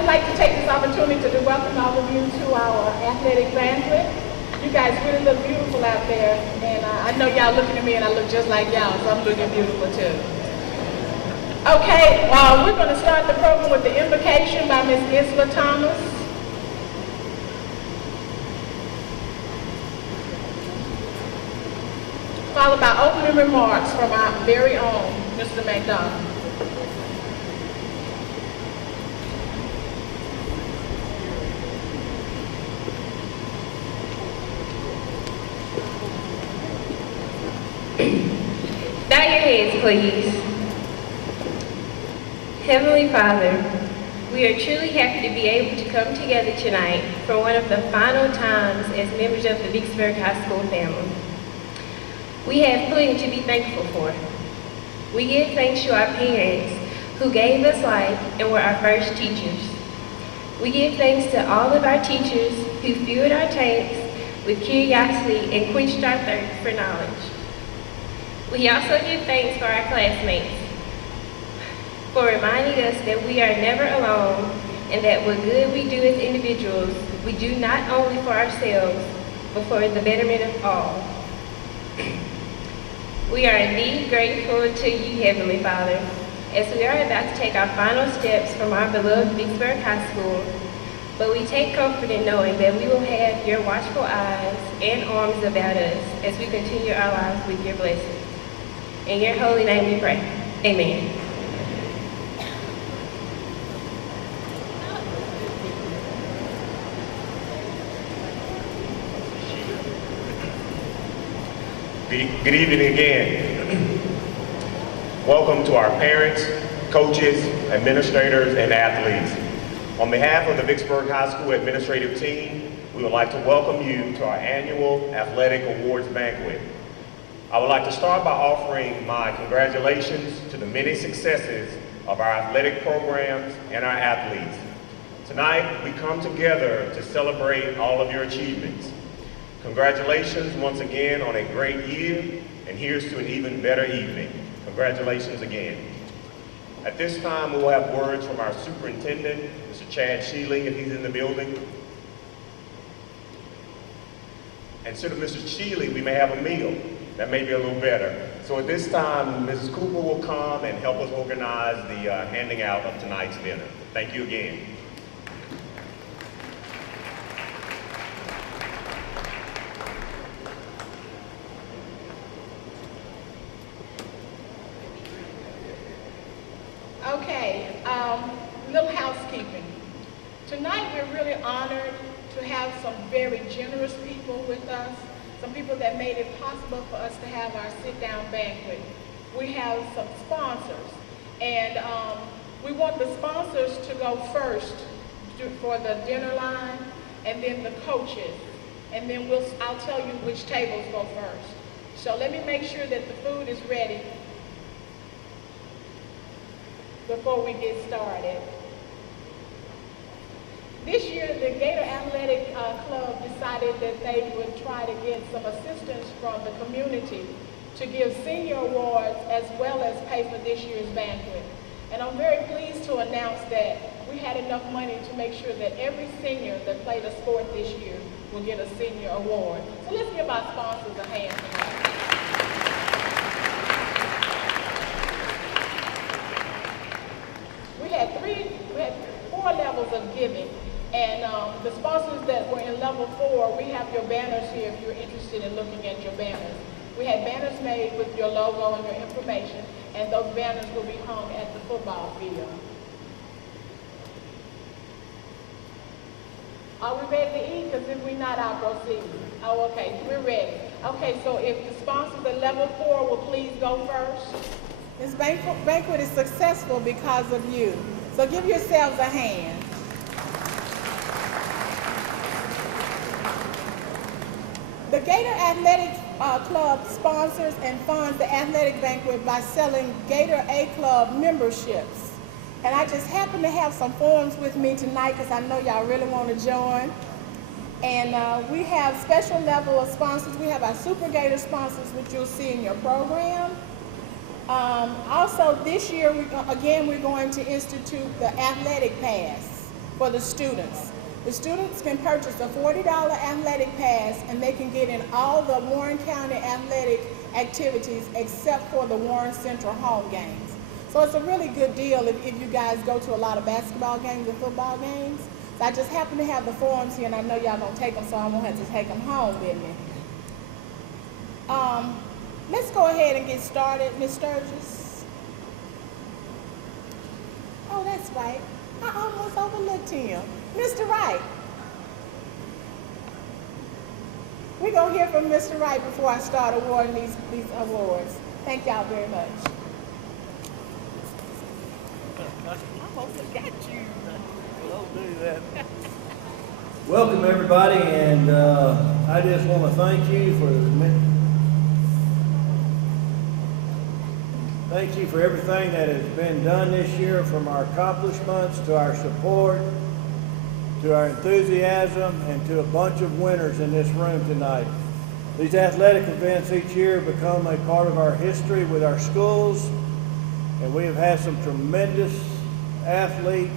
I'd like to take this opportunity to welcome all of you to our athletic banquet. You guys really look beautiful out there, and I know y'all looking at me and I look just like y'all, so I'm looking beautiful too. Okay, we're going to start the program with the invocation by Ms. Isla Thomas. Followed by opening remarks from our very own Mr. McDonald. Bow your heads, please. Heavenly Father, we are truly happy to be able to come together tonight for one of the final times as members of the Vicksburg High School family. We have plenty to be thankful for. We give thanks to our parents who gave us life and were our first teachers. We give thanks to all of our teachers who fueled our tanks with curiosity and quenched our thirst for knowledge. We also give thanks for our classmates for reminding us that we are never alone and that what good we do as individuals, we do not only for ourselves, but for the betterment of all. We are indeed grateful to you, Heavenly Father, as we are about to take our final steps from our beloved Vicksburg High School, but we take comfort in knowing that we will have your watchful eyes and arms about us as we continue our lives with your blessings. In your holy name we pray. Amen. Good evening again. Welcome to our parents, coaches, administrators, and athletes. On behalf of the Vicksburg High School administrative team, we would like to welcome you to our annual Athletic Awards Banquet. I would like to start by offering my congratulations to the many successes of our athletic programs and our athletes. Tonight, we come together to celebrate all of your achievements. Congratulations once again on a great year, and here's to an even better evening. Congratulations again. At this time, we will have words from our superintendent, Mr. Chad Cheerleading, if he's in the building. And instead of Mr. Cheerleading, we may have a meal. That may be a little better. So at this time, Mrs. Cooper will come and help us organize the handing out of tonight's dinner. Thank you again. Okay, little housekeeping. Tonight we're really honored to have some very generous people with us. Some people that made it possible for us to have our sit-down banquet. We have some sponsors, and we want the sponsors to go first for the dinner line, and then the coaches, and then I'll tell you which tables go first. So let me make sure that the food is ready before we get started. This year, the Gator Athletic Club decided that they would try to get some assistance from the community to give senior awards as well as pay for this year's banquet. And I'm very pleased to announce that we had enough money to make sure that every senior that played a sport this year will get a senior award. So let's give our sponsors a hand for that. We had 4 levels of giving. And the sponsors that were in level 4, we have your banners here if you're interested in looking at your banners. We had banners made with your logo and your information, and those banners will be hung at the football field. Are we ready to eat? Because if we're not, I'll proceed. Oh, okay, we're ready. Okay, so if the sponsors at level 4 will please go first. This banquet is successful because of you. So give yourselves a hand. The Gator Athletic Club sponsors and funds the athletic banquet by selling Gator A Club memberships. And I just happen to have some forms with me tonight because I know y'all really want to join. And we have special level of sponsors. We have our Super Gator sponsors, which you'll see in your program. Also, this year, we're going to institute the Athletic Pass. for the students. The students can purchase a $40 athletic pass and they can get in all the Warren County athletic activities except for the Warren Central home games. So it's a really good deal if you guys go to a lot of basketball games and football games. So I just happen to have the forms here and I know y'all gonna take them, so I won't have to take them home with me. Let's go ahead and get started, Ms. Sturgis. Oh, that's right. I almost overlooked him. Mr. Wright. We're going to hear from Mr. Wright before I start awarding these awards. Thank y'all very much. I almost forgot you. Don't do that. Welcome everybody, and I just want to thank you for everything that has been done this year, from our accomplishments to our support, to our enthusiasm, and to a bunch of winners in this room tonight. These athletic events each year become a part of our history with our schools, and we have had some tremendous athletes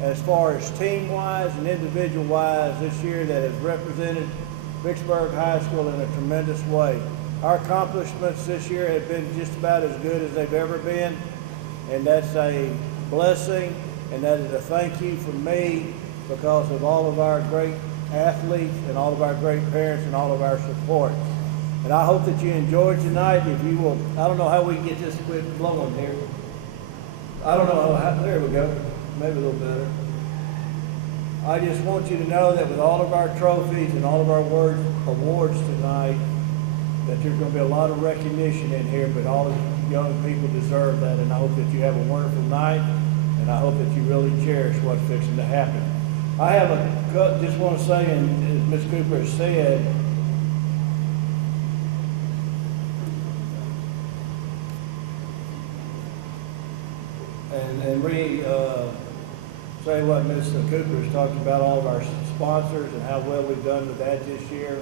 as far as team-wise and individual-wise this year that has represented Vicksburg High School in a tremendous way. Our accomplishments this year have been just about as good as they've ever been, and that's a blessing, and that is a thank you from me because of all of our great athletes and all of our great parents and all of our support. And I hope that you enjoyed tonight. If you will, I don't know how we can get this quit blowing here. I don't know how, there we go, maybe a little better. I just want you to know that with all of our trophies and all of our awards tonight, that there's going to be a lot of recognition in here, but all the young people deserve that, and I hope that you have a wonderful night, and I hope that you really cherish what's fixing to happen. I just want to say, and as Ms. Cooper has said, and say what Ms. Cooper has talked about, all of our sponsors and how well we've done with that this year.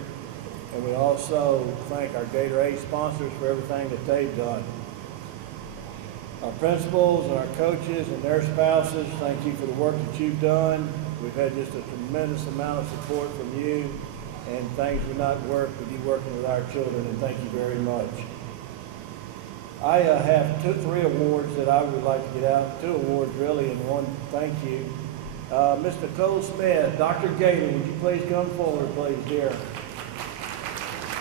And we also thank our Gatorade sponsors for everything that they've done. Our principals and our coaches and their spouses, thank you for the work that you've done. We've had just a tremendous amount of support from you, and things would not work with you working with our children, and thank you very much. I have three awards that I would like to get out, two awards really, and one thank you. Mr. Cole Smith, Dr. Gator, would you please come forward, please, dear?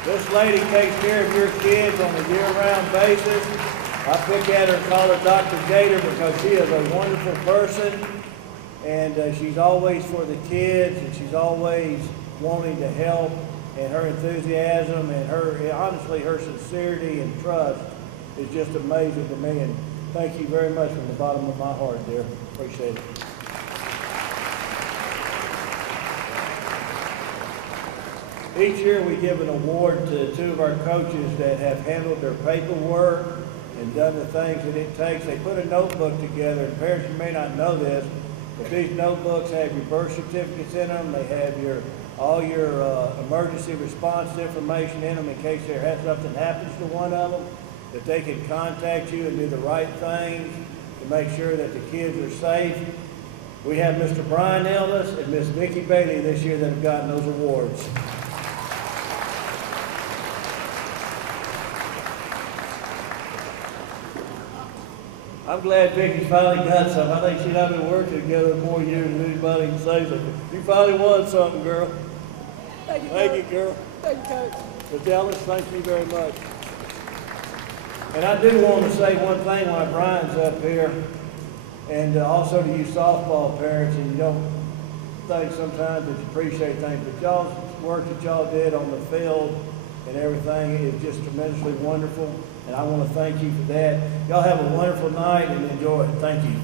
This lady takes care of your kids on a year-round basis. I pick at her and call her Dr. Gator because she is a wonderful person, and she's always for the kids, and she's always wanting to help, and her enthusiasm and honestly, her sincerity and trust is just amazing to me, and thank you very much from the bottom of my heart, dear. Appreciate it. Each year we give an award to two of our coaches that have handled their paperwork and done the things that it takes. They put a notebook together, and parents, you may not know this, but these notebooks have your birth certificates in them. They have all your emergency response information in them in case something happens to one of them, that they can contact you and do the right things to make sure that the kids are safe. We have Mr. Brian Ellis and Miss Vicki Bailey this year that have gotten those awards. I'm glad Vicki finally got some. I think she'd have been working together more years than anybody can say something. You finally won something, girl. Thank you, Thank you, girl. Thank you, Coach. Mr. Ellis, thank you very much. And I do want to say one thing while Brian's up here, and also to you softball parents, and you don't think sometimes that you appreciate things, but y'all's work that y'all did on the field and everything is just tremendously wonderful, and I want to thank you for that. Y'all have a wonderful night and enjoy it. Thank you.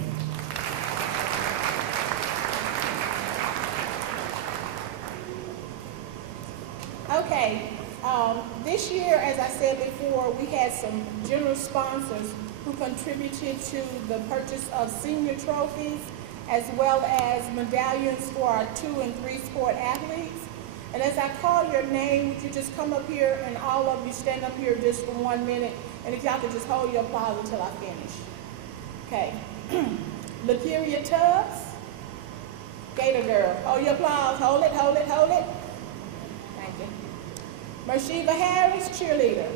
Okay, this year, as I said before, we had some generous sponsors who contributed to the purchase of senior trophies as well as medallions for our 2- and 3-sport athletes. And as I call your name, would you just come up here and all of you stand up here just for 1 minute, and if y'all could just hold your applause until I finish. Okay. Lakeria Tubbs, Gator girl. Hold your applause. Hold it, hold it, hold it. Thank you. Mershiva Harris, cheerleader.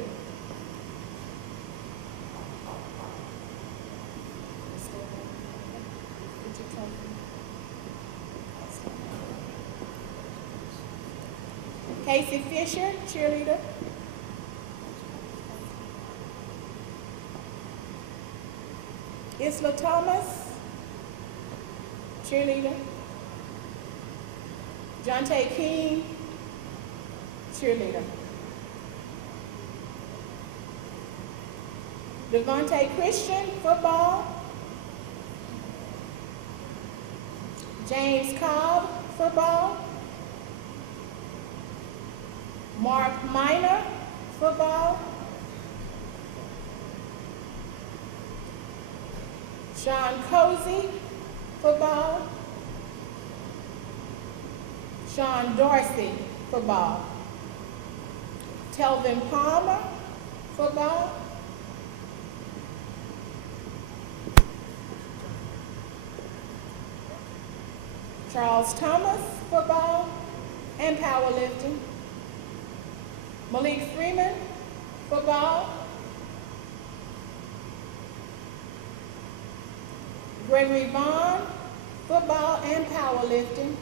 Casey Fisher, cheerleader. Isla Thomas, cheerleader. Jonte King, cheerleader. Devontae Christian, football. James Cobb, football. Mark Minor, football. Sean Cozy, football. Sean Dorsey, football. Telvin Palmer, football. Charles Thomas, football and powerlifting. Malik Freeman, football. Gregory Vaughn, football and powerlifting.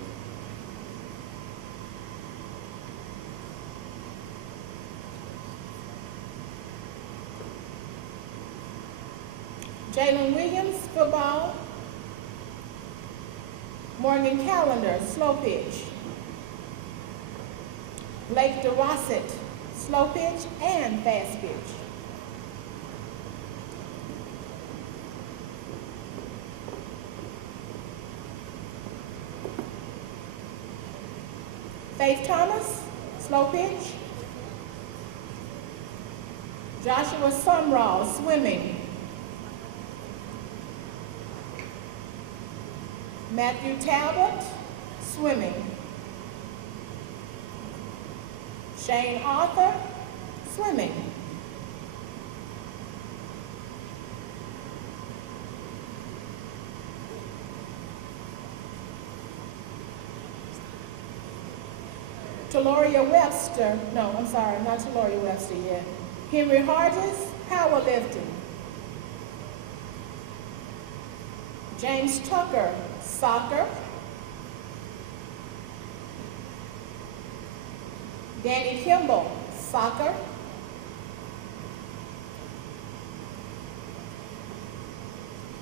Jalen Williams, football. Morgan Callender, slow pitch. Blake DeRosset, slow pitch and fast pitch. Faith Thomas, slow pitch. Joshua Sumrall, swimming. Matthew Talbot, swimming. Shane Arthur, swimming. Taloria Webster, no, I'm sorry, not Taloria Webster yet. Henry Hargis, powerlifting. James Tucker, soccer. Danny Kimball, soccer.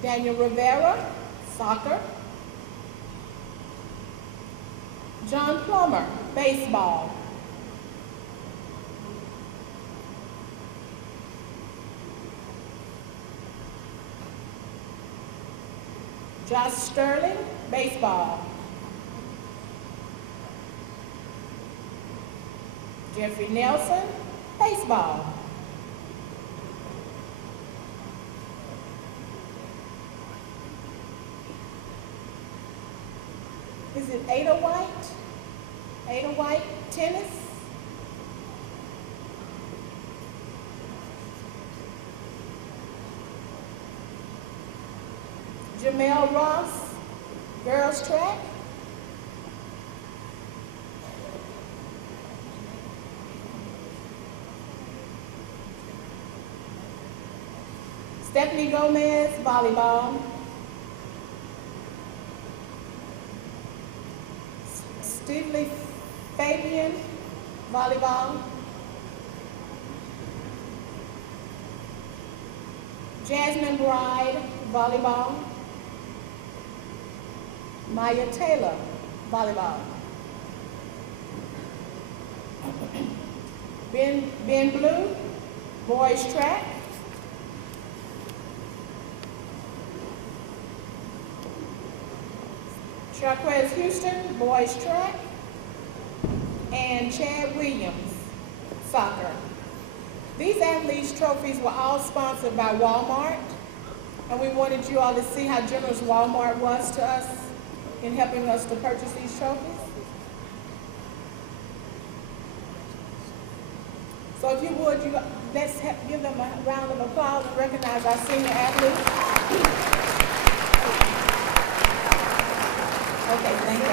Daniel Rivera, soccer. John Plummer, baseball. Josh Sterling, baseball. Jeffrey Nelson, baseball. Is it Ada White? Ada White, tennis. Jamel Ross, girls track. Stephanie Gomez, volleyball. Stevely Fabian, volleyball. Jasmine Bride, volleyball. Maya Taylor, volleyball. Ben Blue, boys track. Sharquez Houston, boys track. And Chad Williams, soccer. These athletes' trophies were all sponsored by Walmart, and we wanted you all to see how generous Walmart was to us in helping us to purchase these trophies. So if you would, let's give them a round of applause and recognize our senior athletes. Okay, thank you.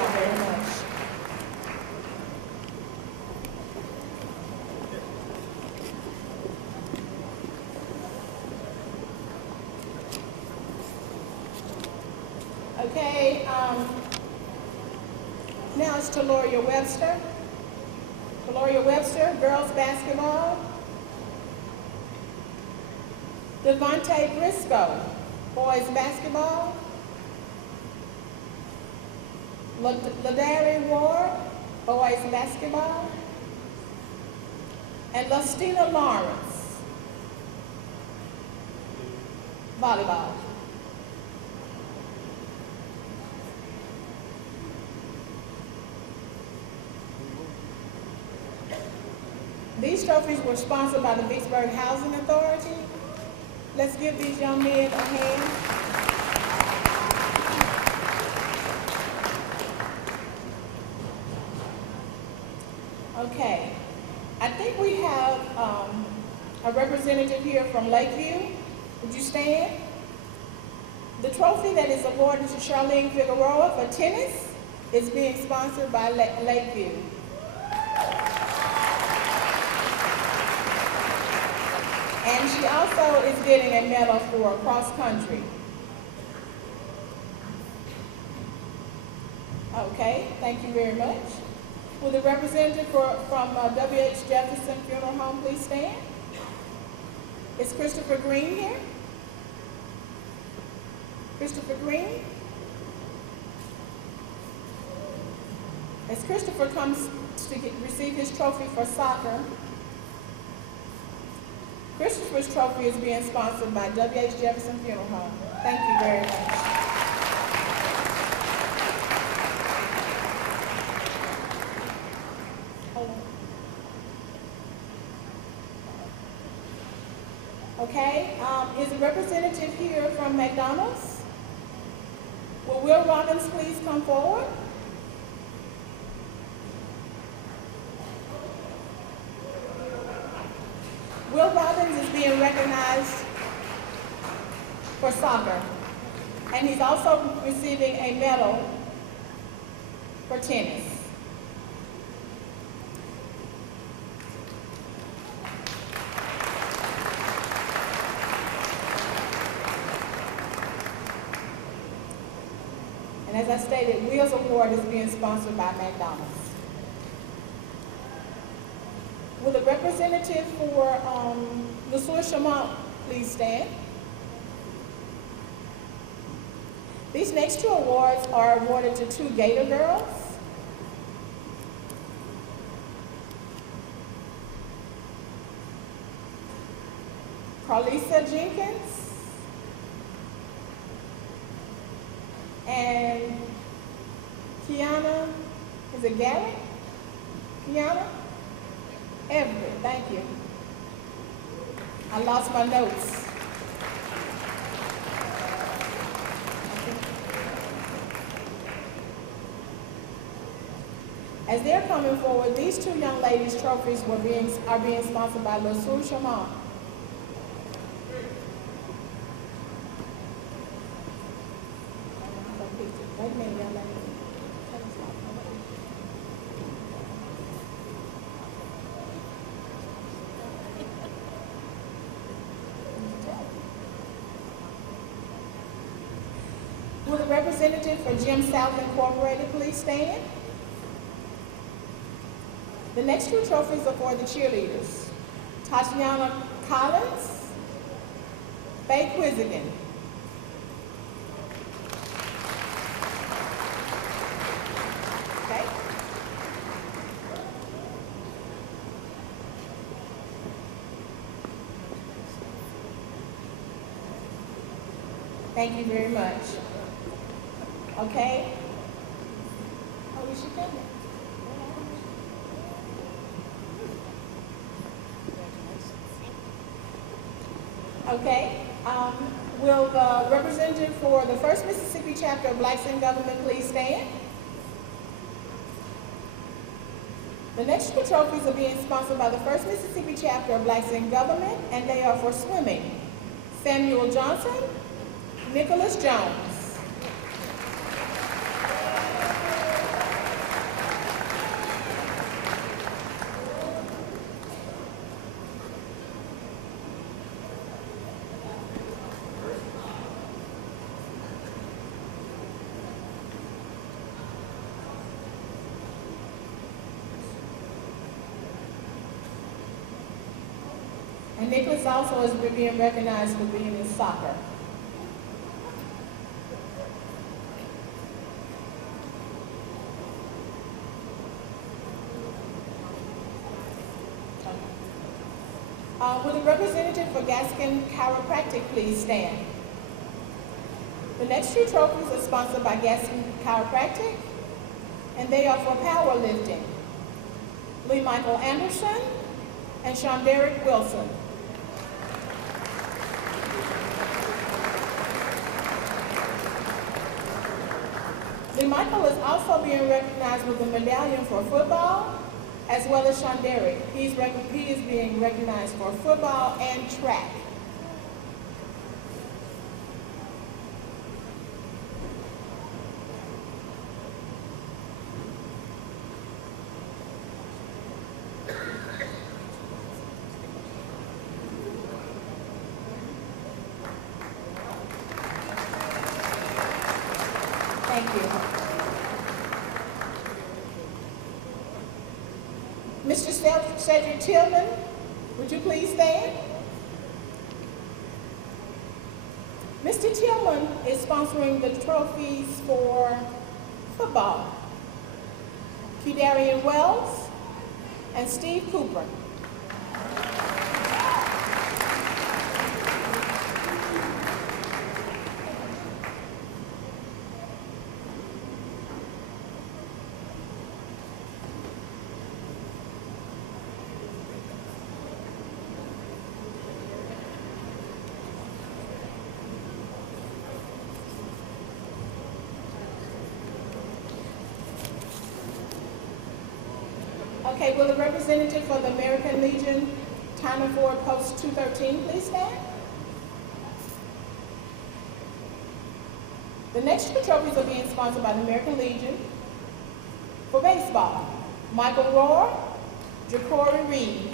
Okay, now it's Taloria Webster. Taloria Webster, girls basketball. Devontae Briscoe, boys basketball. Ladari Ward, boys basketball. And Lustina Lawrence, volleyball. These trophies were sponsored by the Vicksburg Housing Authority. Let's give these young men a hand. Okay, I think we have a representative here from Lakeview. Would you stand? The trophy that is awarded to Charlene Figueroa for tennis is being sponsored by Lakeview. And she also is getting a medal for cross country. Okay, thank you very much. Will the representative from W.H. Jefferson Funeral Home please stand? Is Christopher Green here? Christopher Green? As Christopher comes to receive his trophy for soccer, Christopher's trophy is being sponsored by W.H. Jefferson Funeral Home. Thank you very much. Hold on. Okay, is a representative here from McDonald's? Will Will Robbins please come forward? Will Robbins is being recognized for soccer, and he's also receiving a medal for tennis. And as I stated, Will's award is being sponsored by McDonald's. Will the representative for LeSueur Chamont please stand? These next two awards are awarded to two Gator girls. Carlisa Jenkins and Kiana, is it Garrett? Kiana? Everett, thank you. I lost my notes. As they're coming forward, these two young ladies' trophies are being sponsored by LeSueur Chamont. Wait a minute, young lady. Will the representative for Gym South Incorporated please stand? The next two trophies are for the cheerleaders. Tatiana Collins, Faye Quizigan. Okay. Thank you very much. Okay. Oh, we should get it. Okay. Will the representative for the First Mississippi Chapter of Blacks in Government please stand? The next two trophies are being sponsored by the First Mississippi Chapter of Blacks in Government, and they are for swimming. Samuel Johnson, Nicholas Jones. And Nicholas also is being recognized for being in soccer. Will the representative for Gaskin Chiropractic please stand? The next two trophies are sponsored by Gaskin Chiropractic, and they are for powerlifting. Lee Michael Anderson and Sean Derek Wilson. Lee Michael is also being recognized with a medallion for football, as well as Sean Derek. He is being recognized for football and track. Thank you. Mr. Cedric Tillman, would you please stand? Mr. Tillman is sponsoring the trophies for football. Kedarian Wells and Steve Cooper. Okay, will the representative for the American Legion, Tyner Ford, Post 213, please stand? The next two trophies are being sponsored by the American Legion. For baseball, Michael Rohr, Jacory Reed.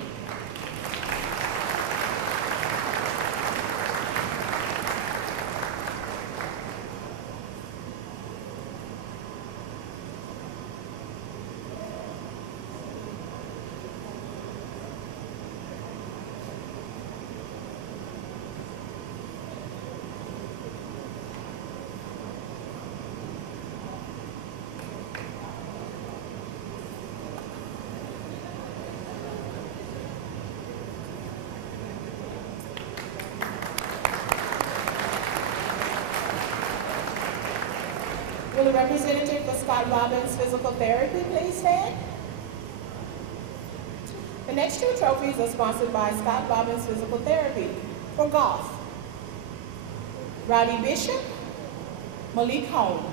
Will the representative for Scott Robbins Physical Therapy please stand? The next two trophies are sponsored by Scott Robbins Physical Therapy. For golf, Rowdy Bishop, Malik Holmes.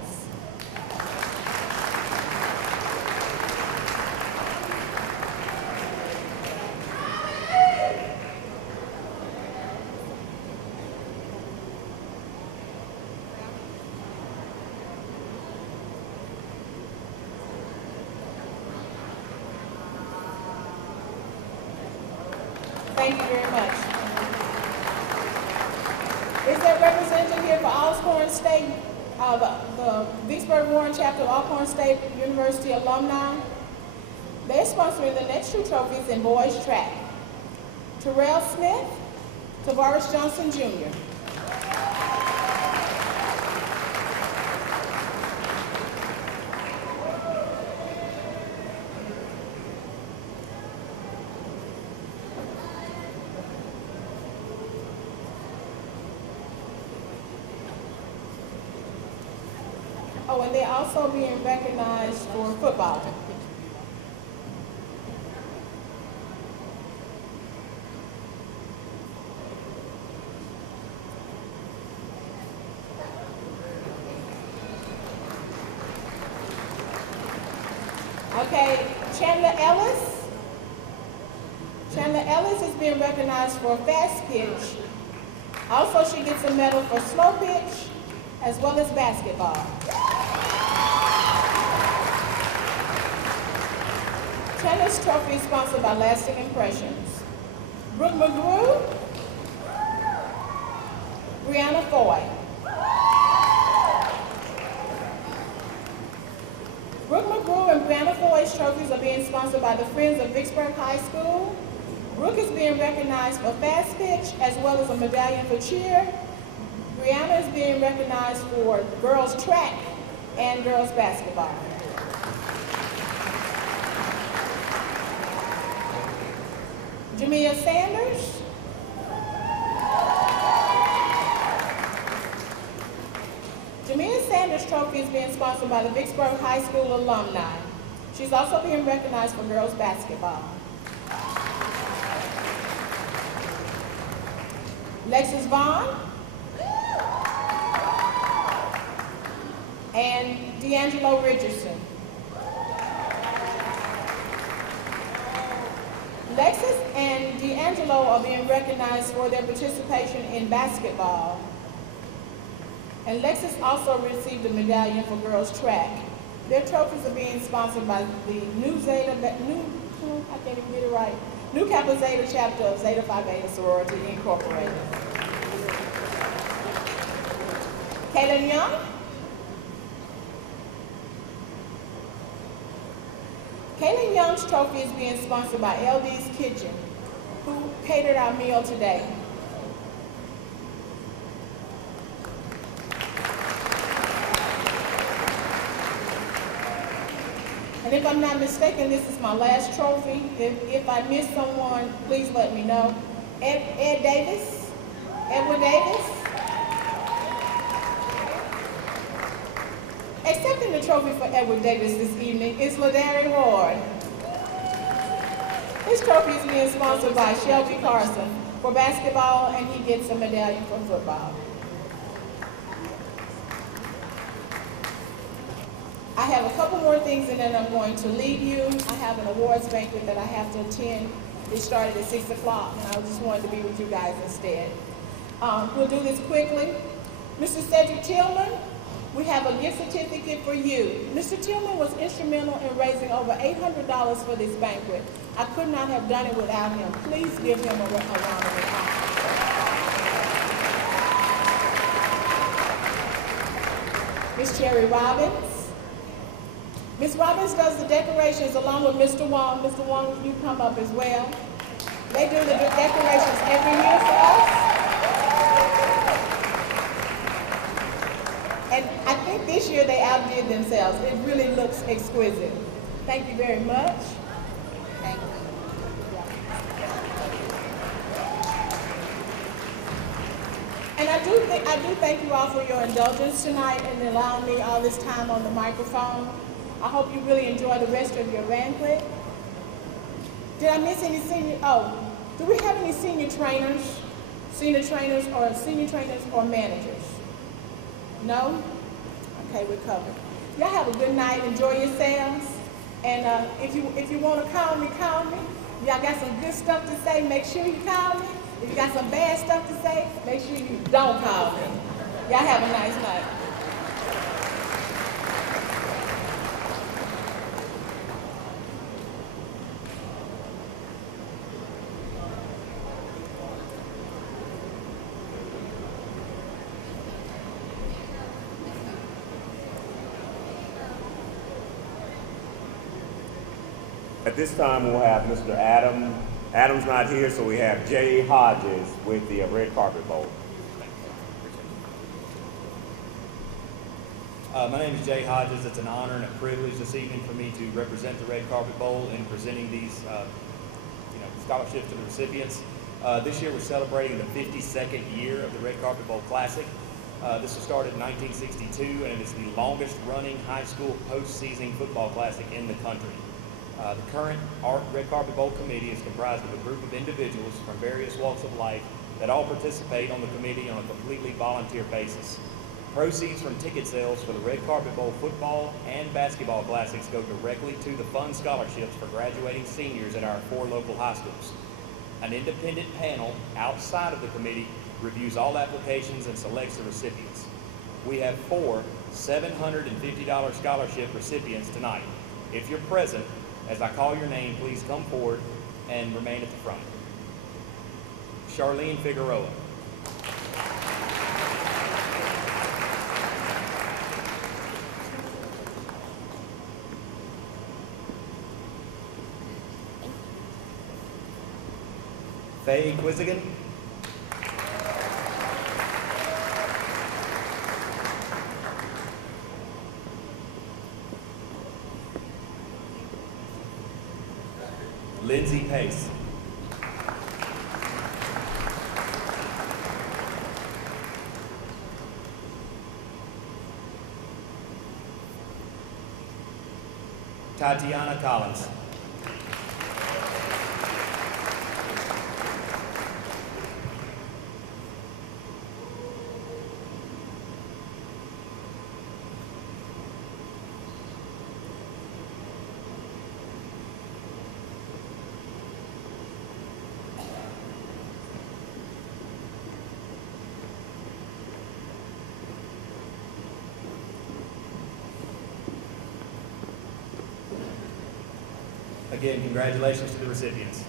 Thank you very much. Is there a representative here for Alcorn State, the Vicksburg Warren chapter of Alcorn State University alumni? They're sponsoring the next two trophies in boys track. Terrell Smith, Tavares Johnson Jr. Oh, and they're also being recognized for football. Okay, Chandler Ellis. Chandler Ellis is being recognized for fast pitch. Also, she gets a medal for slow pitch as well as basketball. Tennis trophy is sponsored by Lasting Impressions. Brooke McGrew, Brianna Foy. Brooke McGrew and Brianna Foy's trophies are being sponsored by the Friends of Vicksburg High School, Brooke is being recognized for fast pitch as well as a medallion for cheer. Brianna is being recognized for girls track and girls basketball. Jamia Sanders. Jamia Sanders Trophy is being sponsored by the Vicksburg High School alumni. She's also being recognized for girls basketball. Lexus Vaughn and D'Angelo Richardson. Lexus and D'Angelo are being recognized for their participation in basketball. And Lexus also received a medallion for girls track. Their trophies are being sponsored by the New Kappa Zeta chapter of Zeta Phi Beta Sorority Incorporated. Kaylin Young. Kaylin Young's trophy is being sponsored by LD's Kitchen, who catered our meal today. And if I'm not mistaken, this is my last trophy. If I miss someone, please let me know. Ed Davis, Edward Davis. Accepting the trophy for Edward Davis this evening is LaDarry Ward. His trophy is being sponsored by Shelby Carson for basketball, and he gets a medallion for football. I have a couple more things and then I'm going to leave you. I have an awards banquet that I have to attend. It started at 6 o'clock and I just wanted to be with you guys instead. We'll do this quickly. Mr. Cedric Tillman, we have a gift certificate for you. Mr. Tillman was instrumental in raising over $800 for this banquet. I could not have done it without him. Please give him a round of applause. Ms. Cherry Robbins. Ms. Robbins does the decorations along with Mr. Wong. Mr. Wong, you come up as well. They do the decorations every year for us. And I think this year they outdid themselves. It really looks exquisite. Thank you very much. Thank you. And I do thank you all for your indulgence tonight and allowing me all this time on the microphone. I hope you really enjoy the rest of your banquet. Did I miss any senior? Oh, do we have any senior trainers or managers? No? Okay, we're covered. Y'all have a good night. Enjoy yourselves. And if you want to call me, call me. Y'all got some good stuff to say, make sure you call me. If you got some bad stuff to say, make sure you don't call me. Y'all have a nice night. At this time, we'll have Mr. Adam. Adam's not here, so we have Jay Hodges with the Red Carpet Bowl. My name is Jay Hodges. It's an honor and a privilege this evening for me to represent the Red Carpet Bowl in presenting these scholarships to the recipients. This year we're celebrating the 52nd year of the Red Carpet Bowl Classic. This was started in 1962, and it is the longest running high school postseason football classic in the country. The current Red Carpet Bowl committee is comprised of a group of individuals from various walks of life that all participate on the committee on a completely volunteer basis. Proceeds from ticket sales for the Red Carpet Bowl football and basketball classics go directly to the fund scholarships for graduating seniors at our 4 local high schools. An independent panel outside of the committee reviews all applications and selects the recipients. We have 4 $750 scholarship recipients tonight. If you're present, as I call your name, please come forward and remain at the front. Charlene Figueroa. Faye Quizigan. Lindsay Pace. Tatiana Collins. Again, congratulations to the recipients.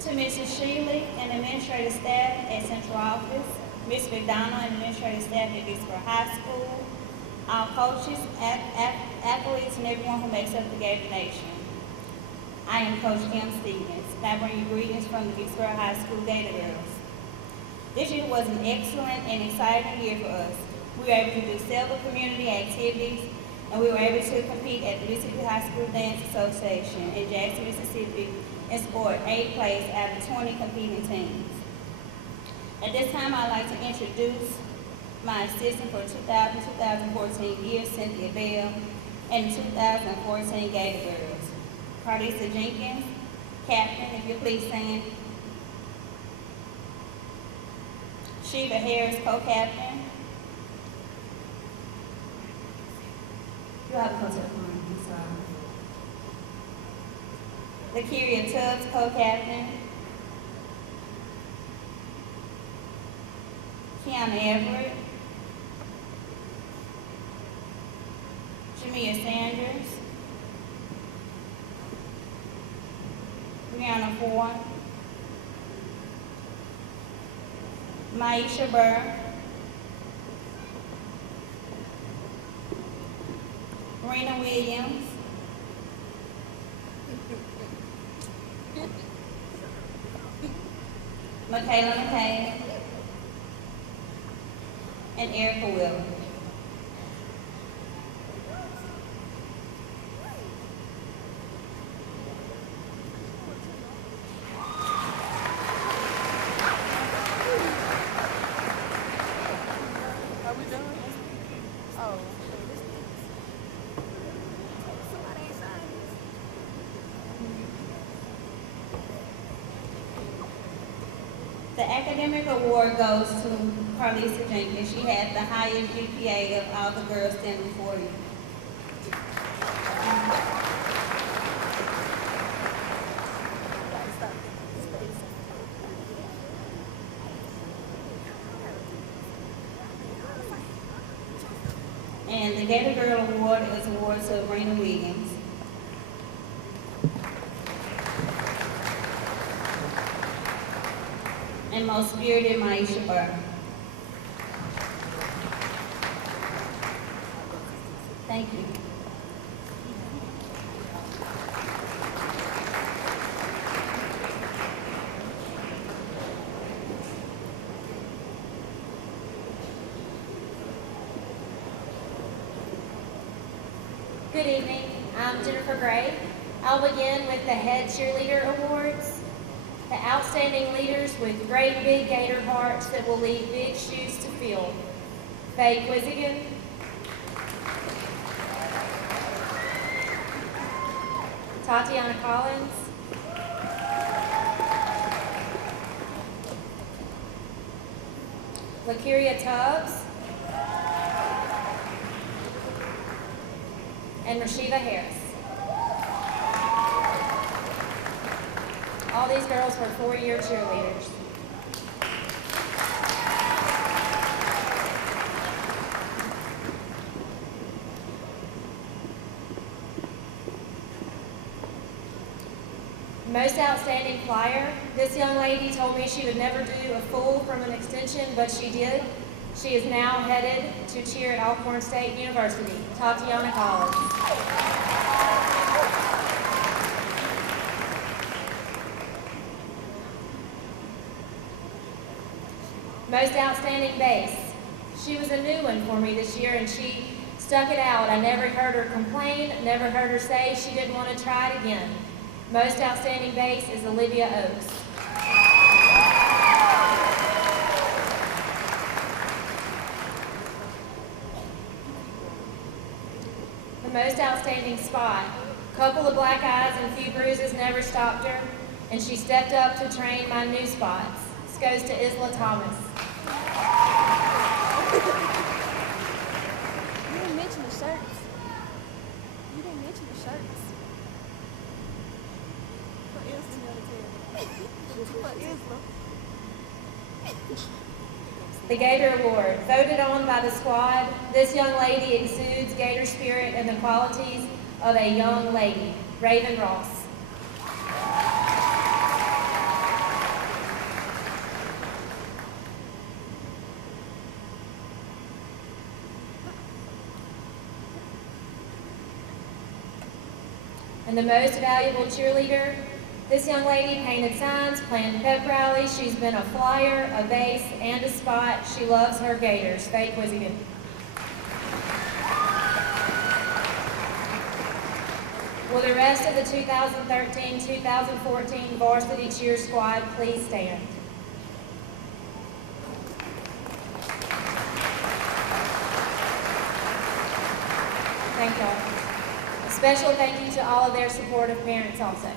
To Mrs. Cheerleading and administrative staff at Central Office, Ms. McDonald and administrative staff at Vicksburg High School, our coaches, athletes, and everyone who makes up the Gator Nation. I am Coach Kim Stevens, and I bring you greetings from the Vicksburg High School Gator Girls. This year was an excellent and exciting year for us. We were able to do several community activities, and we were able to compete at the Mississippi High School Dance Association in Jackson, Mississippi, and scored 8th place out of 20 competing teams. At this time, I'd like to introduce my assistant for 2000-2014 year, Cynthia Bell, and the 2014 Gator Girls. Carlisa Jenkins, captain, if you please stand. Sheba Harris, co-captain. You have to go to the front, I'm sorry. Lakeria Tubbs, co-captain. Kiana Everett. Jamia Sanders. Brianna Ford. Maisha Burr. Rena Williams. Michaela McKay. And Erica Will. Are we done? Oh. The academic award goes to Carlisa Jenkins. She had the highest GPA of all the girls standing before you. And the Gator Girl Award is awarded to Rena Williams. And most spirited, Maisha Burr. Thank you. Good evening, I'm Jennifer Gray. I'll begin with the Head Cheerleader Awards. The outstanding leaders with great big gator hearts that will leave big shoes to fill. Faye Quizigan. Tatiana Collins. Lakeria Tubbs. And Rashiva Harris. All these girls were four-year cheerleaders. Most outstanding flyer. This young lady told me she would never do a full from an extension, but she did. She is now headed to cheer at Alcorn State University, Tatiana Collins. Most outstanding base. She was a new one for me this year, and she stuck it out. I never heard her complain, never heard her say she didn't want to try it again. Most outstanding base is Olivia Oakes. The most outstanding spot. Couple of black eyes and few bruises never stopped her, and she stepped up to train my new spots. This goes to Isla Thomas. You didn't mention the shirts. You didn't mention the shirts. For Isla. The Gator Award, voted on by the squad. This young lady exudes Gator spirit and the qualities of a young lady. Raven Ross. And the most valuable cheerleader, this young lady painted signs, planned pep rallies. She's been a flyer, a base, and a spot. She loves her Gators. Faye Quizigan. Will the rest of the 2013-2014 varsity cheer squad please stand? Thank y'all. A special thank you to all of their supportive parents also.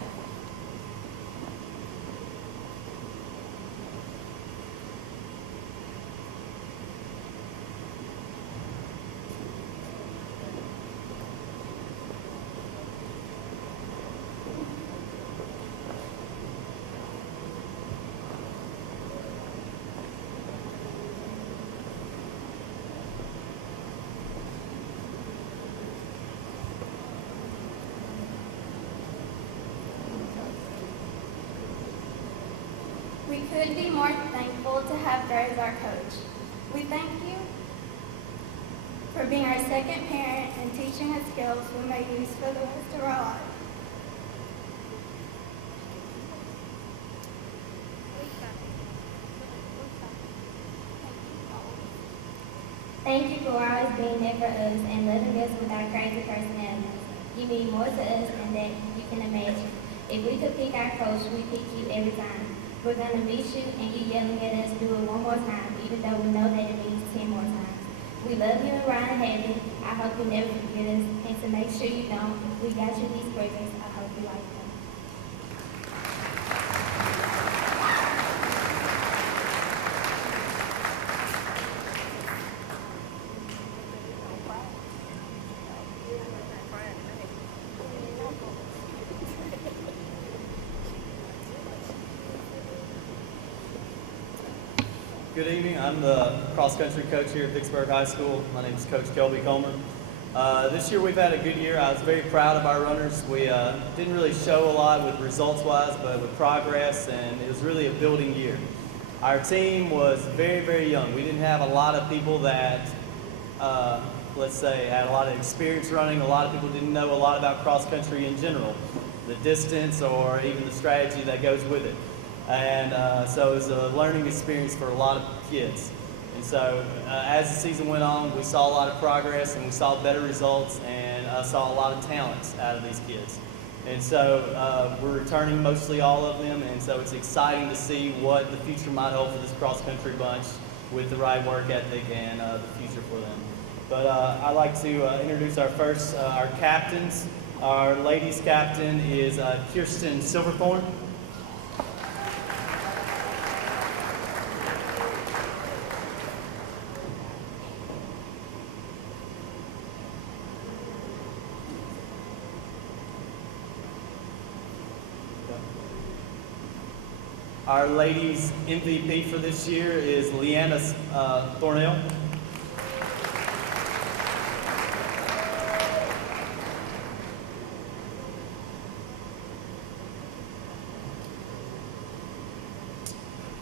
We couldn't be more thankful to have Gray as our coach. We thank you for being our second parent and teaching us skills we may use for the rest of our lives. Thank you for always being there for us and loving us with our crazy personalities. You mean more to us than that you can imagine. If we could pick our coach, we'd pick you every time. We're going to miss you and you yelling at us, do it one more time, even though we know that it means 10 more times. We love you and Ryan and have you. I hope you never forget us. And to make sure you don't, we got you these presents. I hope you like them. Good evening. I'm the cross-country coach here at Vicksburg High School. My name is Coach Kelby Coleman. This year we've had a good year. I was very proud of our runners. We didn't really show a lot with results-wise, but with progress, and it was really a building year. Our team was very, very young. We didn't have a lot of people that, let's say, had a lot of experience running. A lot of people didn't know a lot about cross-country in general, the distance or even the strategy that goes with it. And so it was a learning experience for a lot of kids. And so as the season went on, we saw a lot of progress and we saw better results and saw a lot of talents out of these kids. And so we're returning mostly all of them, and so it's exciting to see what the future might hold for this cross-country bunch with the right work ethic and the future for them. But I'd like to introduce our first, our captains. Our ladies captain is Kirsten Silverthorne. Our ladies MVP for this year is Leanna Thornell.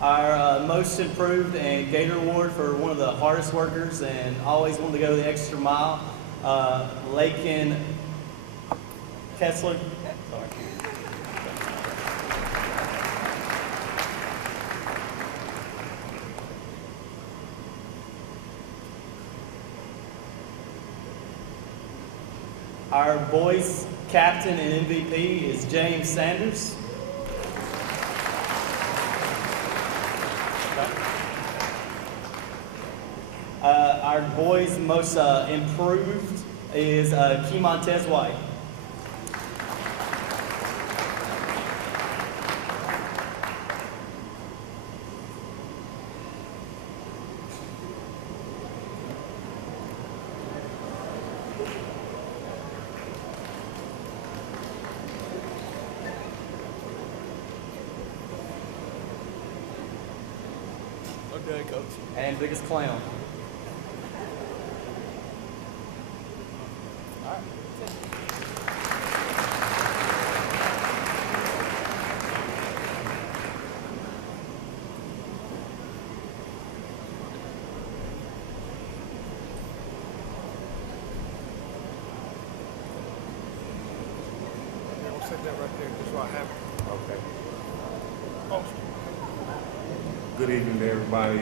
Our most improved and Gator Award for one of the hardest workers and always wanted to go the extra mile, Lakin Kessler. Sorry. Our boys captain and MVP is James Sanders. Our boys most improved is Kemontez White. Okay, Coach. And biggest clown. I'll set that right there, just so I have it. Okay. Awesome. Good evening to everybody.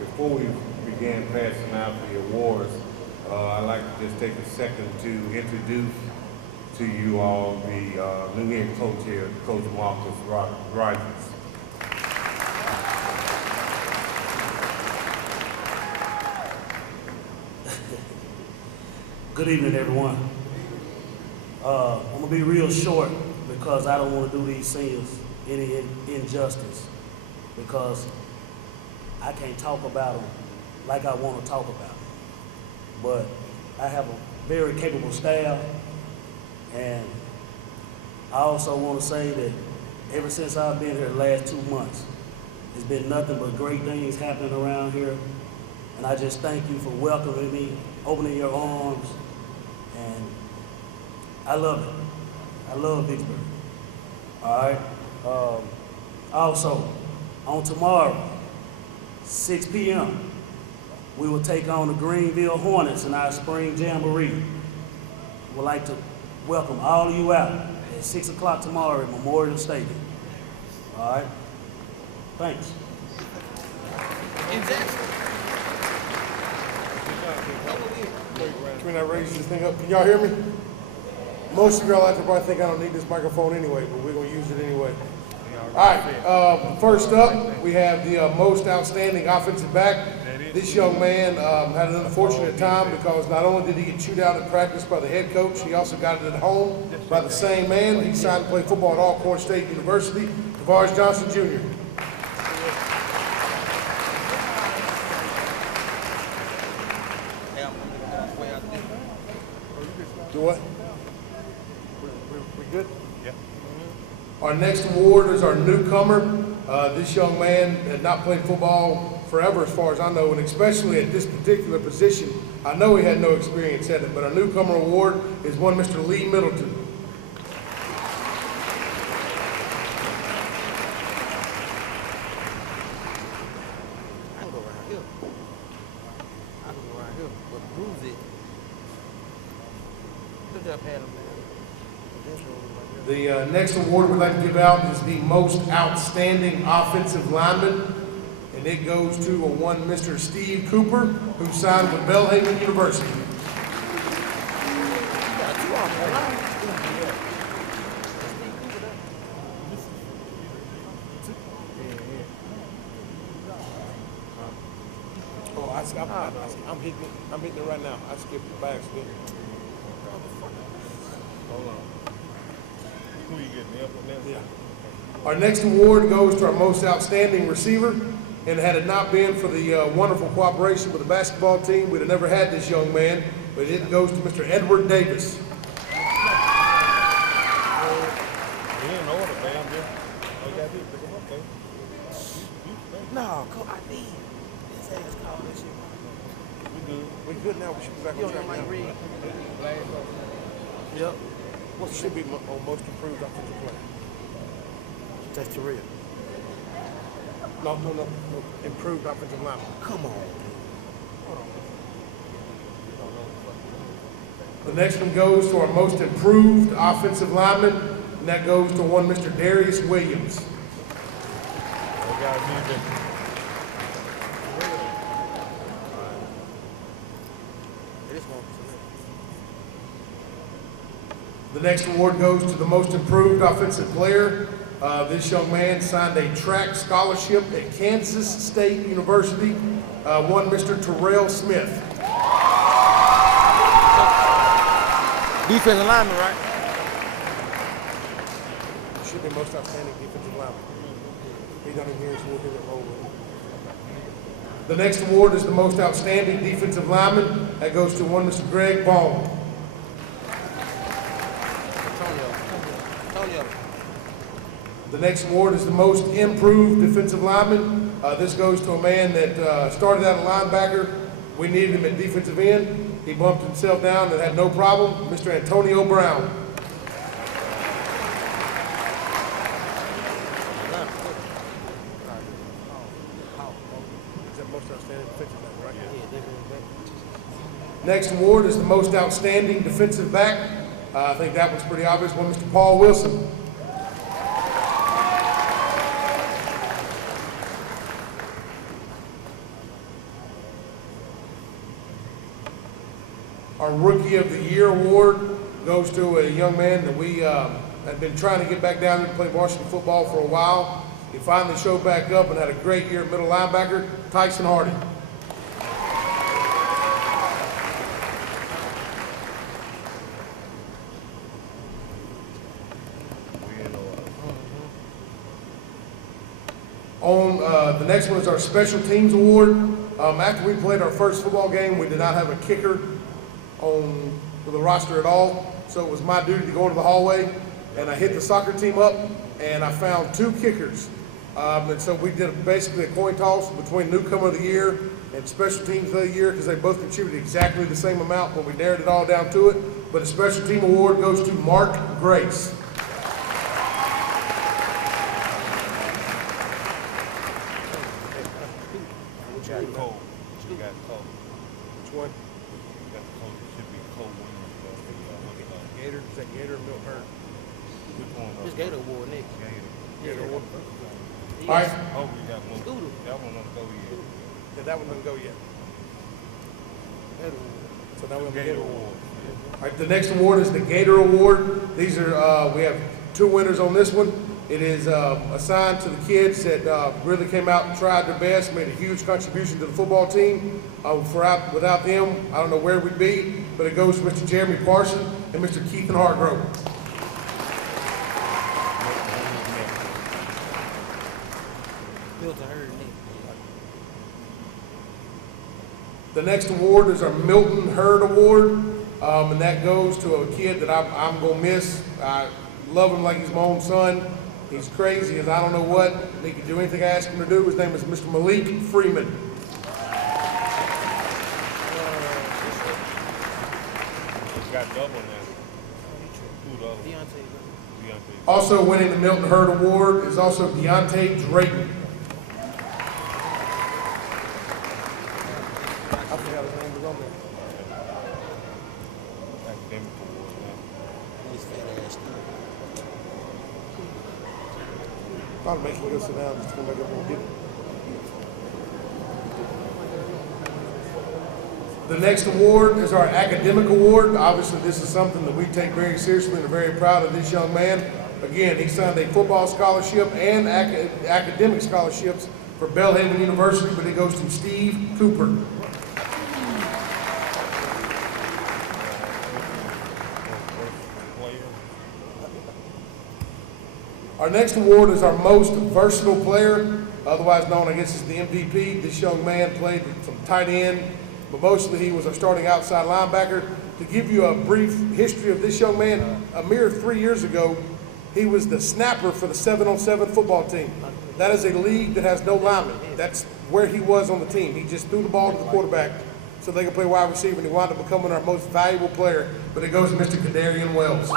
Before we begin passing out the awards, I'd like to just take a second to introduce to you all the new head coach here, Coach Marcus Rogers. Good evening, everyone. I'm gonna be real short because I don't want to do these seniors any injustice, because I can't talk about them like I want to talk about them. But I have a very capable staff, and I also want to say that ever since I've been here the last 2 months, there's been nothing but great things happening around here, and I just thank you for welcoming me, opening your arms, and I love it. I love Vicksburg. All right. Also, on tomorrow, 6 p.m., we will take on the Greenville Hornets in our spring jamboree. We'd like to welcome all of you out at 6 o'clock tomorrow at Memorial Stadium. All right. Thanks. Can I raise this thing up? Can y'all hear me? Most of y'all out there probably think I don't need this microphone anyway, but we're going to use it anyway. All right, first up, we have the most outstanding offensive back. This young man had an unfortunate time because not only did he get chewed out at practice by the head coach, he also got it at home by the same man. He signed to play football at Alcorn State University, Tavares Johnson Jr. Do what? We good? Yeah. Our next award is our newcomer. This young man had not played football forever as far as I know, and especially at this particular position. I know he had no experience at it, but our newcomer award is one Mr. Lee Middleton. I go around here. I go around here, but bruise it. Good job, Adam. The next award we'd like to give out is the most outstanding offensive lineman, and it goes to one Mr. Steve Cooper, who signed with Belhaven University. Oh, I'm hitting it right now. I skipped it by accident. Hold on. Who you getting? Yeah. Our next award goes to our most outstanding receiver, and had it not been for the wonderful cooperation with the basketball team, we'd have never had this young man, but it goes to Mr. Edward Davis. No, I did. His ass called that shit. We good now. We should be back on track now. Yep. What should be on most improved offensive player? That's Terrell. No. Improved offensive lineman. Come on. The next one goes to our most improved offensive lineman, and that goes to one Mr. Darius Williams. The next award goes to the most improved offensive player. This young man signed a track scholarship at Kansas State University, one Mr. Terrell Smith. Defensive lineman, right? Should be most outstanding defensive lineman. He's done it here, so we'll get it rolling. The next award is the most outstanding defensive lineman. That goes to one Mr. Greg Vaughn. Antonio. The next award is the most improved defensive lineman. This goes to a man that started out a linebacker. We needed him at defensive end. He bumped himself down and had no problem. Mr. Antonio Brown. Next award is the most outstanding defensive back. I think that one's pretty obvious. One Mr. Paul Wilson. Our Rookie of the Year award goes to a young man that we had been trying to get back down there to play varsity football for a while. He finally showed back up and had a great year at middle linebacker, Tyson Hardy. The next one is our Special Teams Award. After we played our first football game, we did not have a kicker on the roster at all, so it was my duty to go into the hallway, and I hit the soccer team up, and I found 2 kickers. And so we did basically a coin toss between Newcomer of the Year and Special Teams of the Year, because they both contributed exactly the same amount, but we narrowed it all down to it. But the Special Team Award goes to Mark Grace. Gator Award next. Gator Award. Yes. All right. Oh, we got one. Scooter. That one don't go yet. Yeah, that one doesn't go yet. Gator Award. So now we have the Gator Gator Award. Award. All right, the next award is the Gator Award. These are, we have 2 winners on this one. It is assigned to the kids that really came out and tried their best, made a huge contribution to the football team. Without them, I don't know where we'd be, but it goes to Mr. Jeremy Parson and Mr. Keithan Hargrove. The next award is our Milton Hurd Award, and that goes to a kid that I'm going to miss. I love him like he's my own son. He's crazy as I don't know what. He can do anything I ask him to do. His name is Mr. Malik Freeman. Got double now. Also winning the Milton Hurd Award is also Deontay Drayton. I forgot his name was on there. Academic award now. He's fat ass too. I'll make me go sit down just to come back up and get it. The next award is our Academic Award. Obviously, this is something that we take very seriously and are very proud of this young man. Again, he signed a football scholarship and academic scholarships for Belhaven University, but it goes to Steve Cooper. Our next award is our most versatile player, otherwise known, I guess, as the MVP. This young man played some tight end, but mostly he was a starting outside linebacker. To give you a brief history of this young man, a mere 3 years ago, he was the snapper for the 7-on-7 football team. That is a league that has no linemen. That's where he was on the team. He just threw the ball to the quarterback so they could play wide receiver, and he wound up becoming our most valuable player, but it goes to Mr. Kadarian Wells.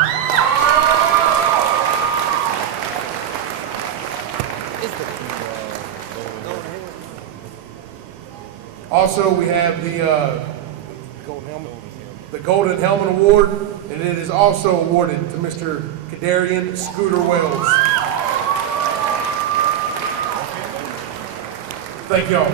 Also, we have the Golden Helmet Award, and it is also awarded to Mr. Kadarian Scooter Wells. Thank y'all.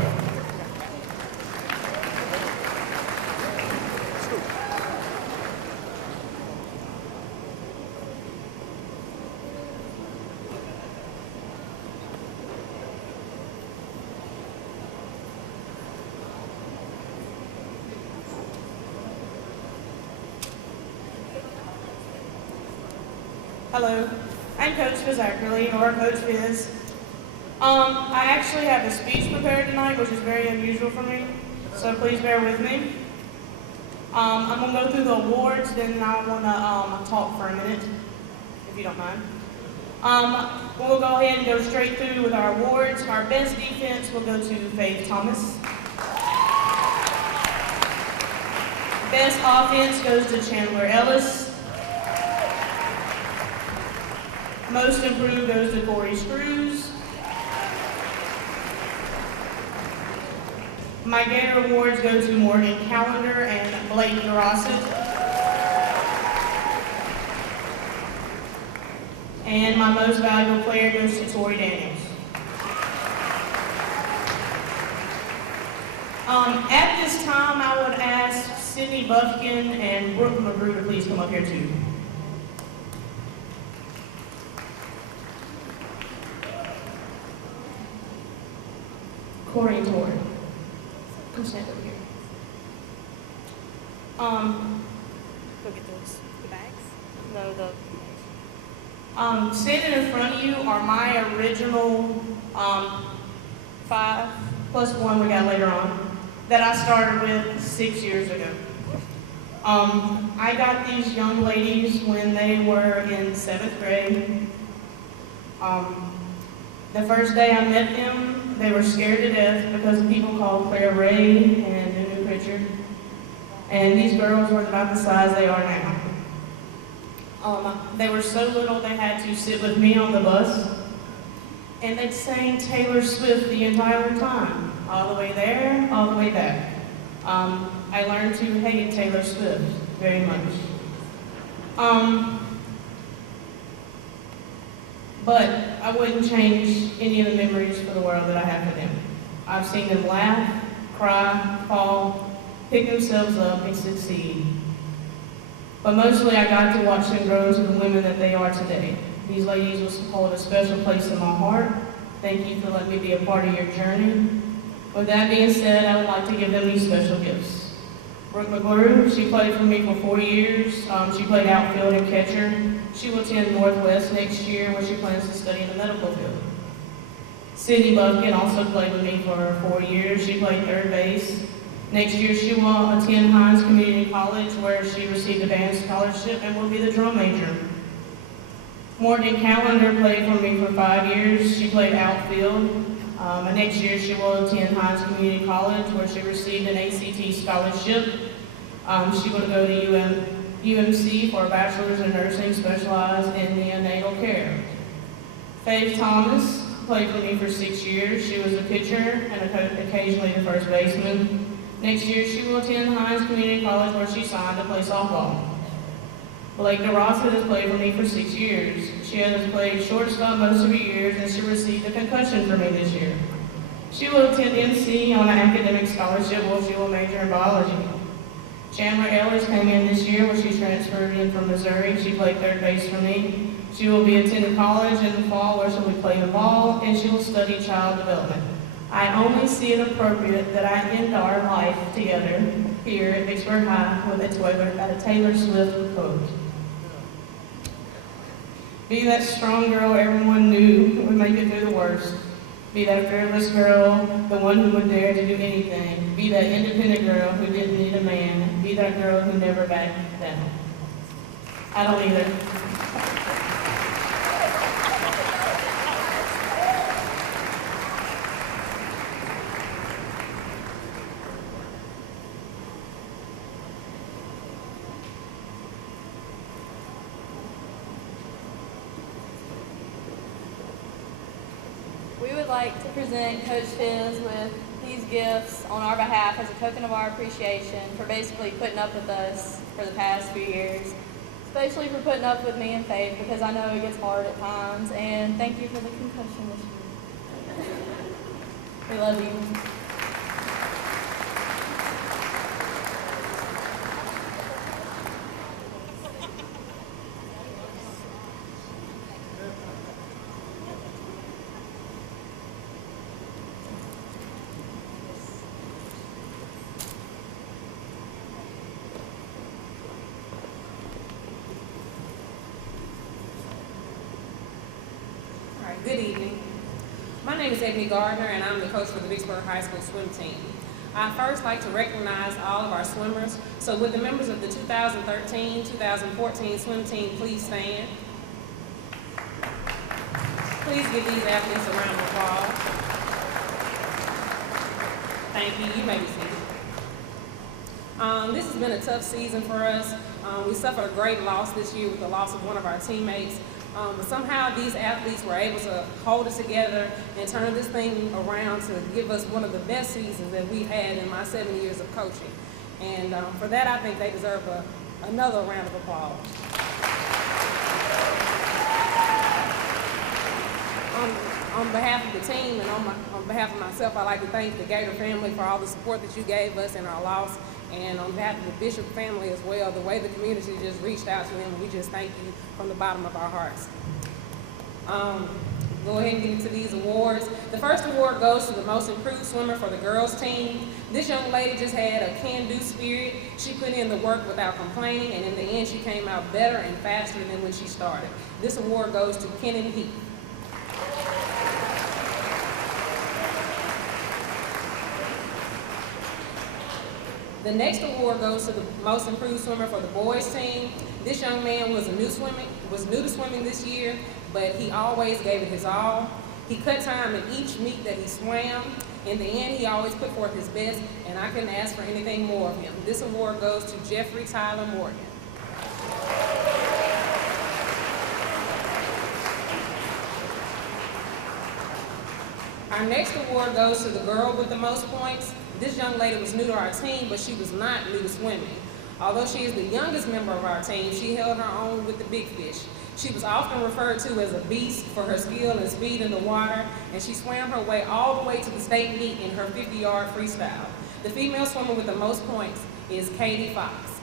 Hello, I'm Coach Vicksburg, or Coach Viz. I actually have a speech prepared tonight, which is very unusual for me, so please bear with me. I'm going to go through the awards, then I want to talk for a minute, if you don't mind. We'll go ahead and go straight through with our awards. Our best defense will go to Faith Thomas. Best offense goes to Chandler Ellis. Most improved goes to Corey Screws. My Gator Awards go to Morgan Callender and Blake Dorosset. And my most valuable player goes to Tori Daniels. At this time, I would ask Sydney Buffkin and Brooke McGrew to please come up here too. Corey and Tori, come stand over here. Go get those, the bags? No, the... Standing in front of you are my original 5 plus 1 we got later on that I started with 6 years ago. I got these young ladies when they were in 7th grade. The first day I met them, they were scared to death because of people called Claire Ray and Nunu Pritchard. And these girls were about the size they are now. They were so little they had to sit with me on the bus. And they'd sing Taylor Swift the entire time, all the way there, all the way back. I learned to hate Taylor Swift very much. But I wouldn't change any of the memories for the world that I have with them. I've seen them laugh, cry, fall, pick themselves up, and succeed. But mostly I got to watch them grow to the women that they are today. These ladies will hold a special place in my heart. Thank you for letting me be a part of your journey. With that being said, I would like to give them these special gifts. Brooke McGrew, she played for me for 4 years. She played outfield and catcher. She will attend Northwest next year where she plans to study in the medical field. Sydney Buffkin also played with me for 4 years. She played third base. Next year she will attend Hines Community College where she received a band scholarship and will be the drum major. Morgan Callender played for me for 5 years. She played outfield. Next year she will attend Hines Community College where she received an ACT scholarship. She will go to UMC for a bachelor's in nursing specialized in neonatal care. Faith Thomas played for me for 6 years. She was a pitcher and occasionally the first baseman. Next year she will attend Hines Community College where she signed to play softball. Blake Dorosset has played for me for 6 years. She has played shortstop most of her years and she received a concussion for me this year. She will attend MC on an academic scholarship where she will major in biology. Chandler Ellis came in this year where she transferred in from Missouri. She played third base for me. She will be attending college in the fall where she'll be playing the ball and she will study child development. I only see it appropriate that I end our life together here at Vicksburg High with a Taylor Swift quote. Be that strong girl everyone knew would make it through the worst. Be that fearless girl, the one who would dare to do anything. Be that independent girl who didn't need a man. Be that girl who never backed down. I don't either. We would like to present Coach Fizz with the these gifts on our behalf as a token of our appreciation for basically putting up with us for the past few years, especially for putting up with me and Faith, because I know it gets hard at times, and thank you for the concussion this year. We love you. Good evening. My name is Ebony Gardner, and I'm the coach for the Vicksburg High School swim team. I'd first like to recognize all of our swimmers. So would the members of the 2013-2014 swim team please stand? Please give these athletes a round of applause. Thank you. You may be seated. This has been a tough season for us. We suffered a great loss this year with the loss of one of our teammates. But somehow these athletes were able to hold us together and turn this thing around to give us one of the best seasons that we've had in my 7 years of coaching. And for that, I think they deserve another round of applause. On behalf of the team and on behalf of myself, I'd like to thank the Gator family for all the support that you gave us in our loss. And on behalf of the Bishop family as well, the way the community just reached out to them, we just thank you from the bottom of our hearts. Go ahead and get into these awards. The first award goes to the most improved swimmer for the girls team. This young lady just had a can-do spirit. She put in the work without complaining, and in the end, she came out better and faster than when she started. This award goes to Kenan Heath. The next award goes to the most improved swimmer for the boys team. This young man was new to swimming this year, but he always gave it his all. He cut time in each meet that he swam. In the end, he always put forth his best, and I couldn't ask for anything more of him. This award goes to Jeffrey Tyler Morgan. Our next award goes to the girl with the most points. This young lady was new to our team, but she was not new to swimming. Although she is the youngest member of our team, she held her own with the big fish. She was often referred to as a beast for her skill and speed in the water, and she swam her way all the way to the state meet in her 50-yard freestyle. The female swimmer with the most points is Katie Fox.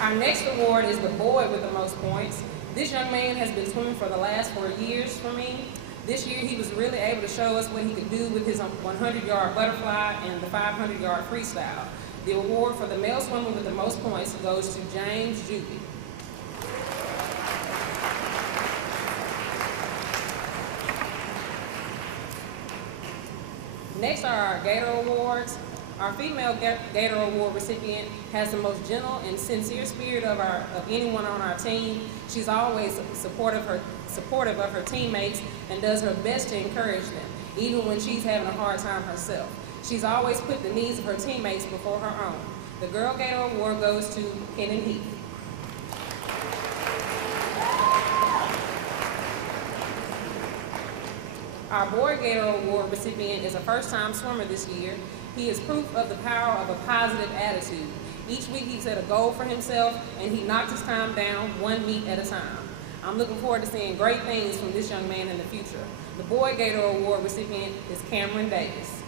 Our next award is the boy with the most points. This young man has been swimming for the last 4 years for me. This year he was really able to show us what he could do with his 100-yard butterfly and the 500-yard freestyle. The award for the male swimmer with the most points goes to James Juby. Next are our Gator Awards. Our female Gator Award recipient has the most gentle and sincere spirit of anyone on our team. She's always supportive of her teammates and does her best to encourage them, even when she's having a hard time herself. She's always put the needs of her teammates before her own. The Girl Gator Award goes to Kenan Heath. Our Boy Gator Award recipient is a first-time swimmer this year. He is proof of the power of a positive attitude. Each week he set a goal for himself and he knocked his time down one meet at a time. I'm looking forward to seeing great things from this young man in the future. The Boy Gator Award recipient is Cameron Davis.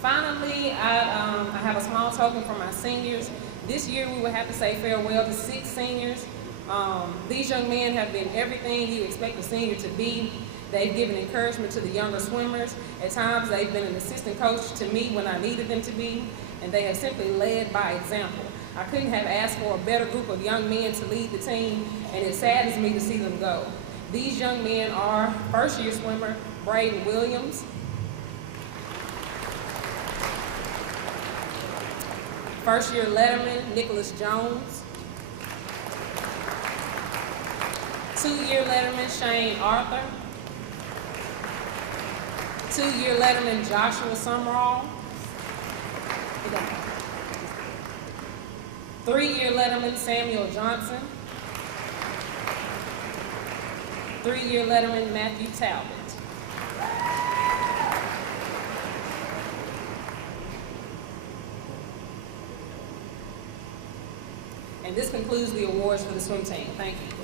Finally, I have a small token for my seniors. This year we will have to say farewell to 6 seniors. These young men have been everything you expect a senior to be. They've given encouragement to the younger swimmers. At times they've been an assistant coach to me when I needed them to be, and they have simply led by example. I couldn't have asked for a better group of young men to lead the team, and it saddens me to see them go. These young men are first-year swimmer Braden Williams, first-year letterman Nicholas Jones, 2-year letterman Shane Arthur, 2-year letterman Joshua Summerall, 3-year letterman Samuel Johnson. 3-year letterman Matthew Talbot. And this concludes the awards for the swim team. Thank you.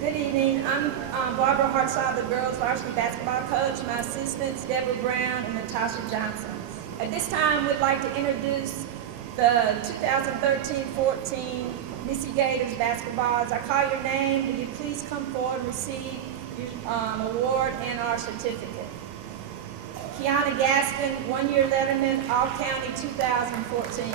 Good evening. I'm Barbara Hartside, the girls varsity basketball coach. My assistants, Deborah Brown and Natasha Johnson. At this time, we'd like to introduce the 2013-14 Missy Gators basketball. As I call your name, will you please come forward and receive your award and our certificate? Kiana Gaskin, 1-year letterman, All-County 2014.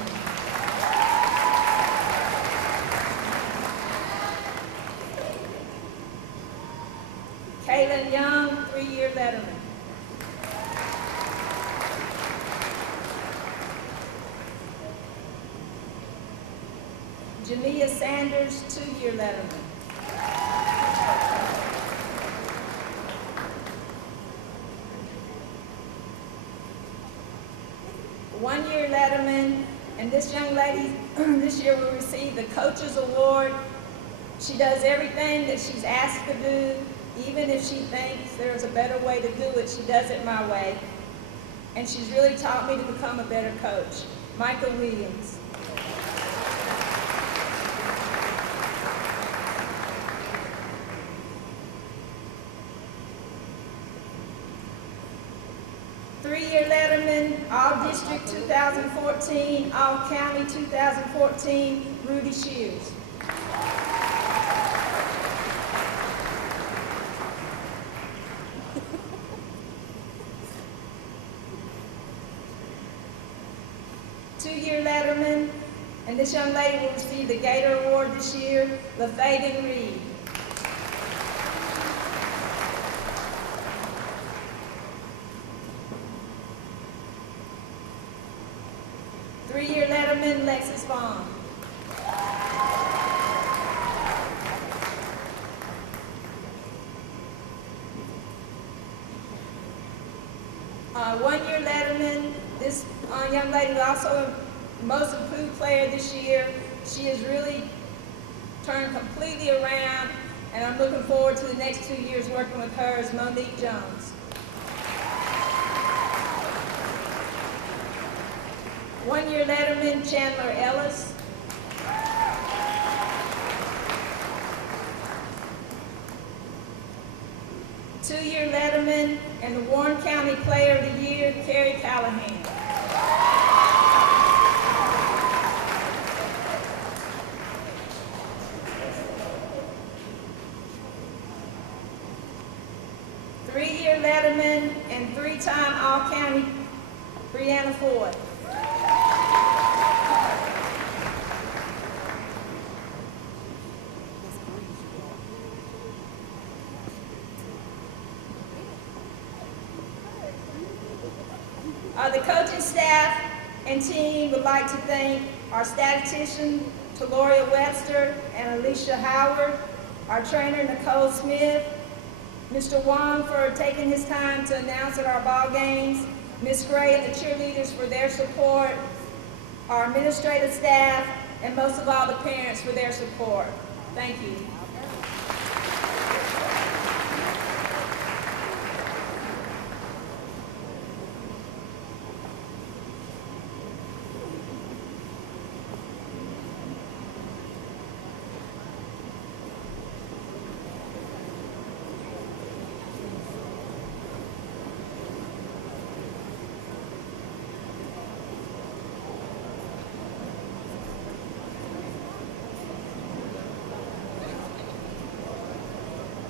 Kaylin Young, 3-year letterman. Jamia Sanders, 2-year letterman. One-year letterman, and this young lady this year will receive the Coach's Award. She does everything that she's asked to do. Even if she thinks there's a better way to do it, she does it my way. And she's really taught me to become a better coach. Michael Williams. Three-year letterman, All-District 2014, All-County 2014, Rudy Shields. Two-year letterman, and this young lady will receive the Gator Award this year, LaFagan Reed. Three-year letterman, Lexus Vaughn. One-year letterman, this young lady was also a most improved player this year. She has really turned completely around, and I'm looking forward to the next 2 years working with her as Monique Jones. One-year letterman, Chandler Ellis. Two-year letterman and the Warren County Player of the Year, Carrie Callahan. Three-year letterman and three-time All-County, Brianna Ford. The coaching staff and team would like to thank our statistician, Taloria Webster and Alicia Howard, our trainer, Nicole Smith, Mr. Wong for taking his time to announce at our ball games, Ms. Gray and the cheerleaders for their support, our administrative staff, and most of all the parents for their support. Thank you.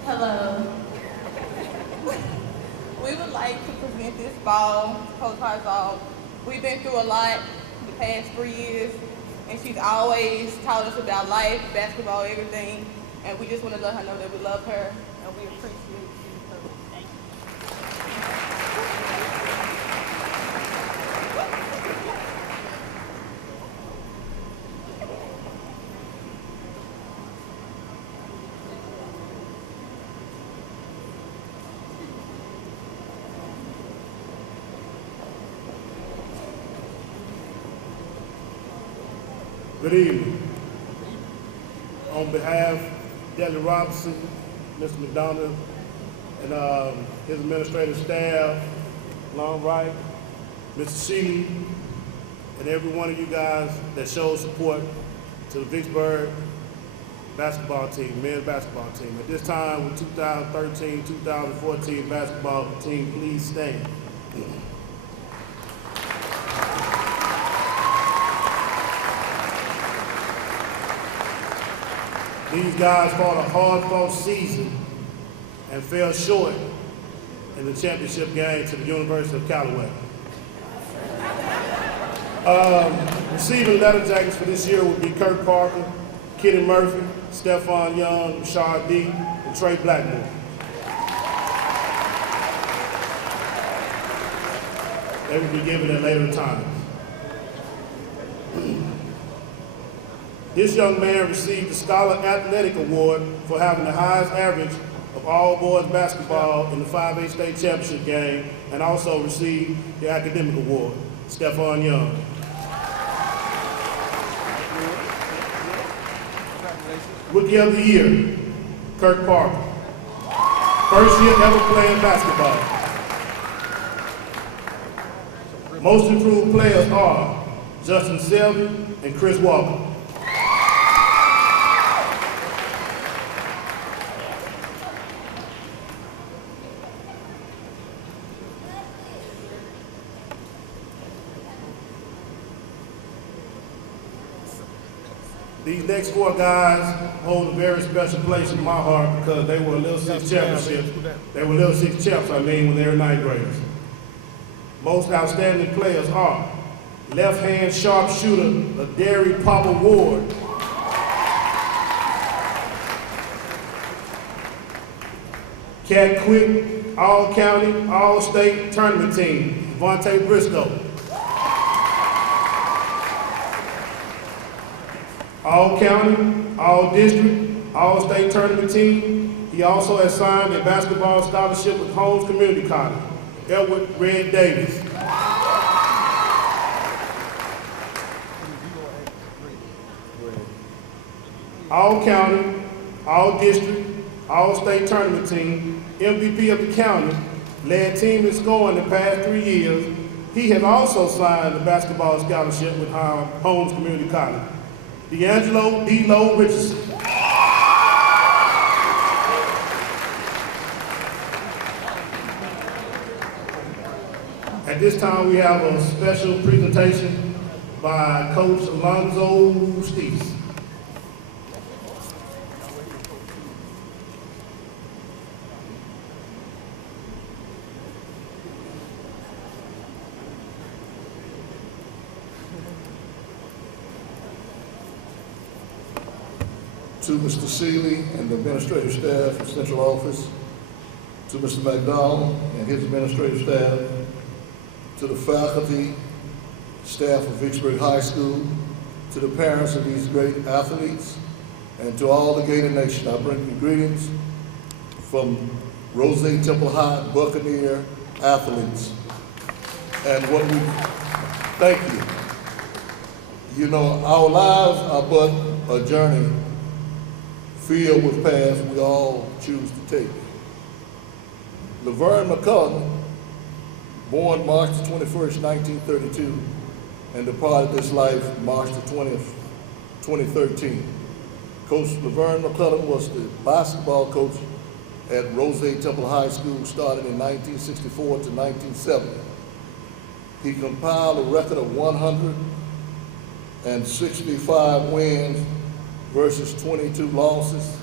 Hello. We would like to present this ball to Coach Hartzog. We've been through a lot the past 3 years, and she's always taught us about life, basketball, everything, and we just want to let her know that we love her and we appreciate you. Good evening. On behalf of Dudley Robinson, Mr. McDonald, and his administrative staff, Long Right, Mr. Sheely, and every one of you guys that showed support to the Vicksburg basketball team, men's basketball team. At this time, with 2013-2014 basketball team, please stand. These guys fought a hard-fought season and fell short in the championship game to the University of Callaway. Receiving letter jackets for this year would be Kirk Parker, Kenny Murphy, Stephon Young, Rashard D, and Trey Blackmore. They will be given at later times. This young man received the Scholar Athletic Award for having the highest average of all boys basketball in the 5A state championship game, and also received the academic award, Stephon Young. Rookie of the Year, Kirk Parker. First year ever playing basketball. Most improved players are Justin Selby and Chris Walker. These next four guys hold a very special place in my heart because they were Little Six championships. They were Little Six champs, when they were ninth graders. Most outstanding players are left-hand sharpshooter, Ladary Papa Ward. Cat Quick, all-county, all-state tournament team, Devontae Briscoe. All-county, all-district, all-state tournament team. He also has signed a basketball scholarship with Holmes Community College, Edward Red Davis. All-county, all-district, all-state tournament team, MVP of the county, led team in scoring the past 3 years. He has also signed a basketball scholarship with Holmes Community College. D'Angelo D-Lo Richardson. At this time, we have a special presentation by Coach Alonzo Steves. To Mr. Seeley and the administrative staff of Central Office, to Mr. McDonald and his administrative staff, to the faculty, staff of Vicksburg High School, to the parents of these great athletes, and to all the Gator Nation, I bring you greetings from Rose Temple High Buccaneer athletes. And what we, thank you. You know, our lives are but a journey filled with paths we all choose to take. Laverne McCullum, born March 21st, 1932, and departed this life March the 20th, 2013. Coach Laverne McCullum was the basketball coach at Rose Temple High School starting in 1964 to 1970. He compiled a record of 165 wins versus 22 losses.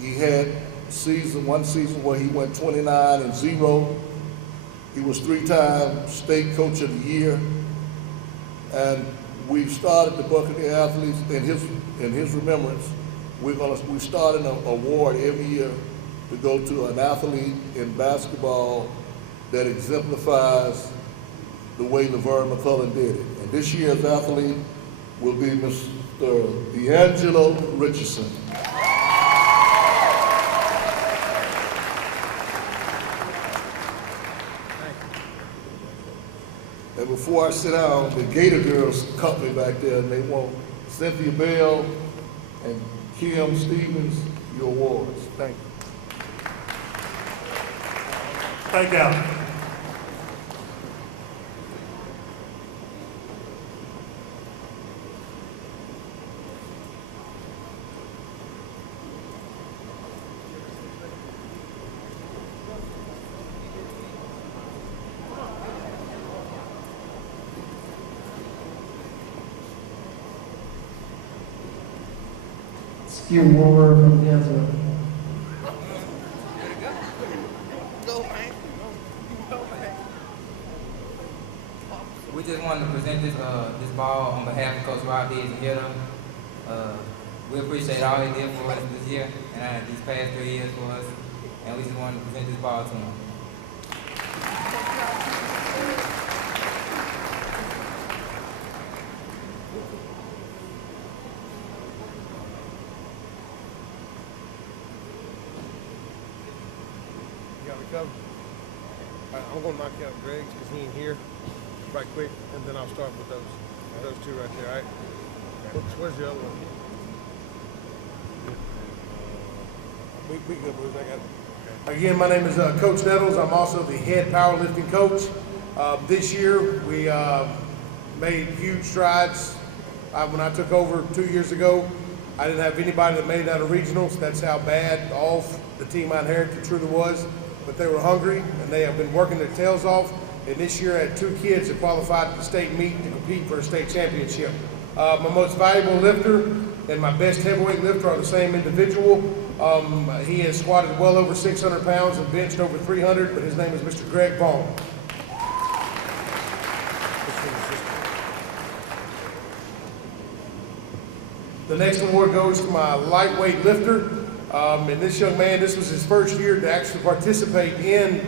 He had one season where he went 29-0. He was 3-time state coach of the year. And we've started the Buccaneer athletes in his remembrance. We started an award every year to go to an athlete in basketball that exemplifies the way Laverne McCullum did it. And this year's athlete will be Mr. D'Angelo Richardson. And before I sit down, the Gator Girls company back there, and they want Cynthia Bell and Kim Stevens, your awards. Thank you. Thank you. Few more from the other. We just wanted to present this ball on behalf of Coach Rob Diggs and Hitter. We appreciate all he did for us this year and these past 3 years for us, and we just wanted to present this ball to him. All right, I'm going to knock out Greg's because he ain't here right quick, and then I'll start with those two right there, all right? Oops, where's the other one? We good, boys. I got it. Again, my name is Coach Nettles. I'm also the head powerlifting coach. This year, we made huge strides. When I took over 2 years ago, I didn't have anybody that made it out of regionals. That's how bad all the team I inherited truly was. But they were hungry, and they have been working their tails off. And this year, I had 2 kids that qualified for the state meet to compete for a state championship. My most valuable lifter and my best heavyweight lifter are the same individual. He has squatted well over 600 pounds and benched over 300, but his name is Mr. Greg Vaughn. The next award goes to my lightweight lifter. And this young man, this was his first year to actually participate in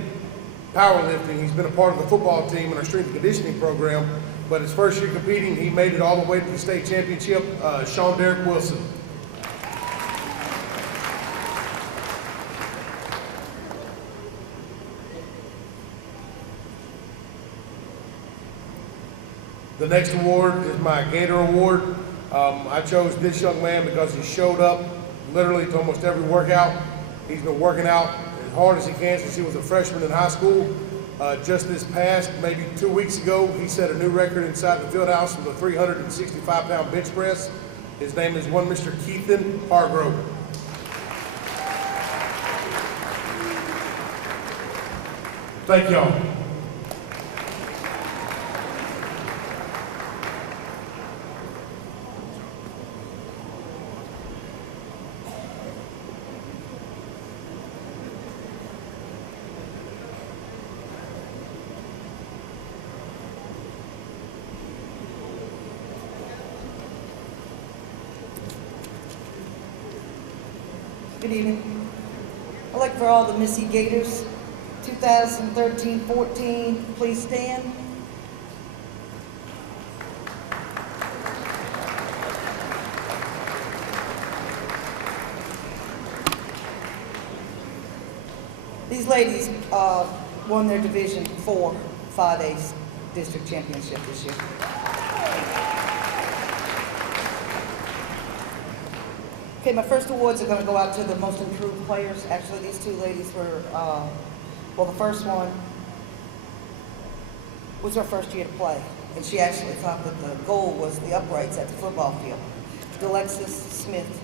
powerlifting. He's been a part of the football team in our strength and conditioning program, but his first year competing, he made it all the way to the state championship, Sean Derek Wilson. The next award is my Gator Award. I chose this young man because he showed up literally to almost every workout. He's been working out as hard as he can since he was a freshman in high school. Just this past, maybe 2 weeks ago, he set a new record inside the field house with a 365-pound bench press. His name is one Mr. Keithan Hargrove. Thank y'all. Good evening. I'd like for all the Missy Gators, 2013-14, please stand. These ladies won their Division 4 5A district championship this year. Okay, my first awards are going to go out to the most improved players. Actually, these 2 ladies were, well, the first one was her first year to play, and she actually thought that the goal was the uprights at the football field. Delexis Smith.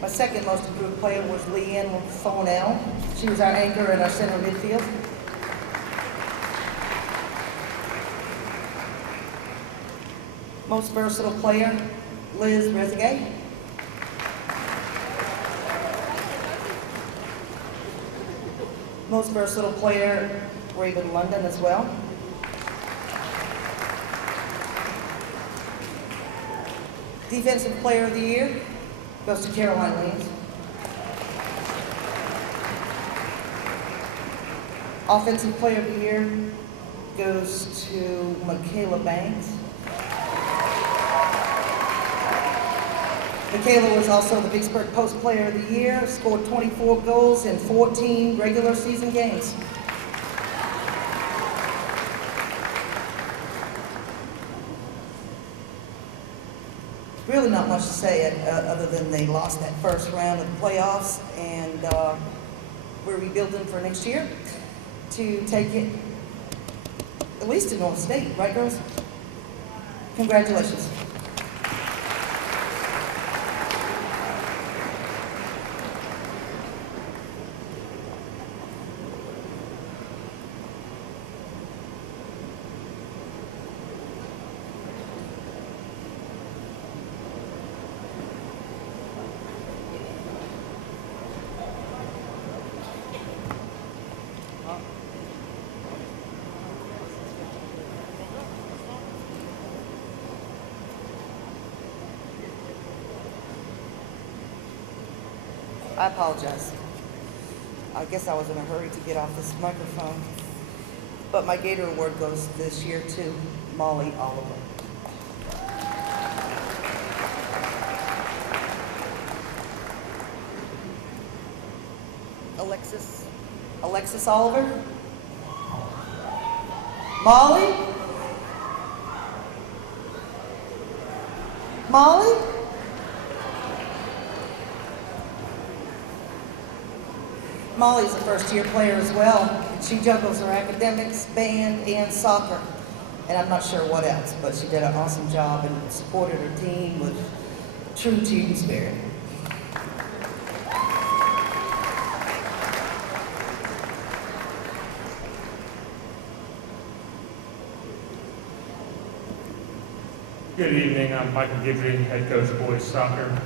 My second most improved player was Leanne Fonell. She was our anchor in our center midfield. Most versatile player, Liz Rezegay. Most versatile player, Raven London as well. Defensive player of the year goes to Caroline Leeds. Offensive player of the year goes to Michaela Banks. Michaela was also the Vicksburg Post Player of the Year, scored 24 goals in 14 regular season games. Really not much to say other than they lost that first round of the playoffs, and we're rebuilding for next year to take it at least to North State, right girls? Congratulations. I apologize. I guess I was in a hurry to get off this microphone. But my Gator Award goes this year to Molly Oliver. Alexis Oliver? Molly? Molly? Molly's a first-year player as well, and she juggles her academics, band, and soccer. And I'm not sure what else, but she did an awesome job and supported her team with true team spirit. Good evening, I'm Michael Gidry, head coach boys soccer.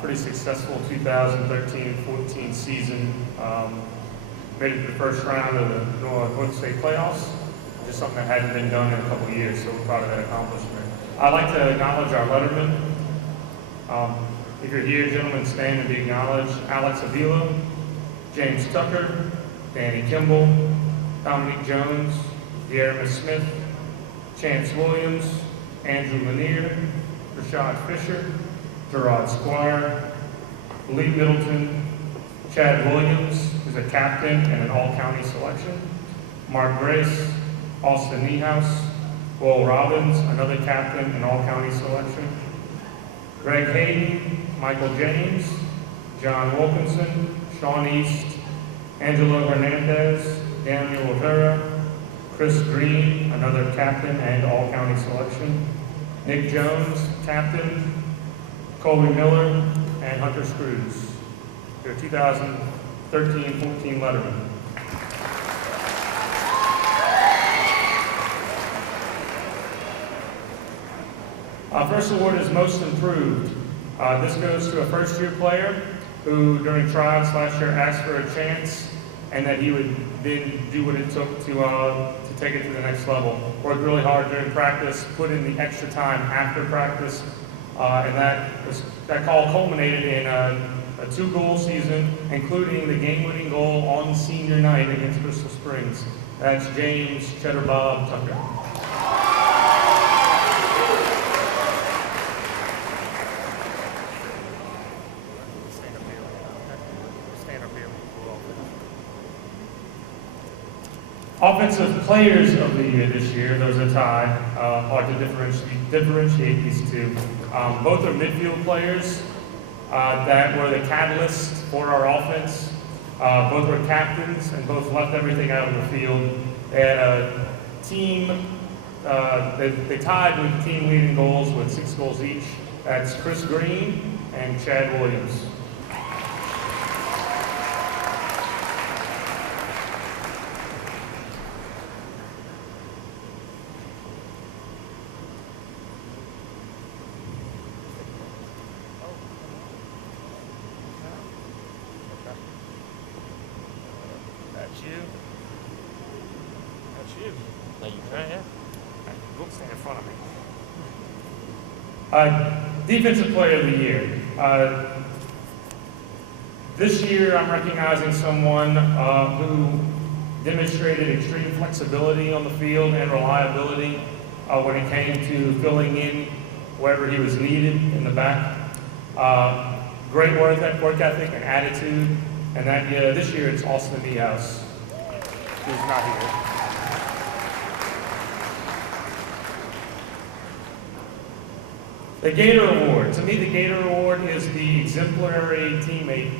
Pretty successful 2013-14 season. Made it to the first round of the North State playoffs, just something that hadn't been done in a couple of years, so we're proud of that accomplishment. I'd like to acknowledge our lettermen. If you're here, gentlemen, stand and be acknowledged. Alex Avila, James Tucker, Danny Kimball, Dominique Jones, De'Aramis Smith, Chance Williams, Andrew Lanier, Rashad Fisher, Gerard Squire, Lee Middleton, Chad Williams, who's a captain and an all-county selection, Mark Grace, Austin Niehaus, Will Robbins, another captain and all-county selection, Greg Hayden, Michael James, John Wilkinson, Sean East, Angelo Hernandez, Daniel Rivera, Chris Green, another captain and all-county selection, Nick Jones, captain, Colby Miller, and Hunter Screws. Your 2013-14 letterman. Our first award is Most Improved. This goes to a first-year player who, during tryouts last year, asked for a chance and that he would then do what it took to take it to the next level. Worked really hard during practice, put in the extra time after practice, and that call culminated in a 2-goal season, including the game-winning goal on senior night against Crystal Springs. That's James Cheddar Bob Tucker. Offensive Players of the Year this year, there's a tie. Hard to differentiate these two. Both are midfield players that were the catalyst for our offense. Both were captains and both left everything out of the field. They had a team, they tied with team leading goals with 6 goals each. That's Chris Green and Chad Williams. Defensive Player of the Year. This year I'm recognizing someone who demonstrated extreme flexibility on the field and reliability when it came to filling in wherever he was needed in the back. Great work ethic and attitude. And that this year it's Austin Niehaus, who's not here. The Gator Award. To me, the Gator Award is the exemplary teammate.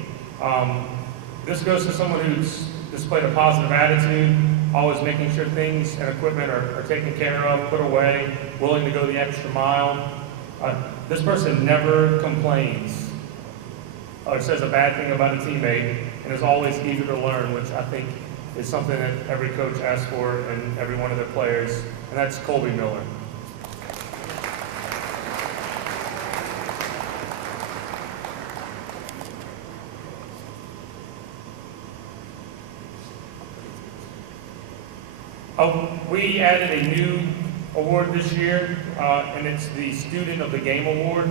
This goes to someone who's displayed a positive attitude, always making sure things and equipment are taken care of, put away, willing to go the extra mile. This person never complains or says a bad thing about a teammate, and is always eager to learn, which I think is something that every coach asks for in every one of their players, and that's Colby Miller. We added a new award this year, and it's the Student of the Game Award.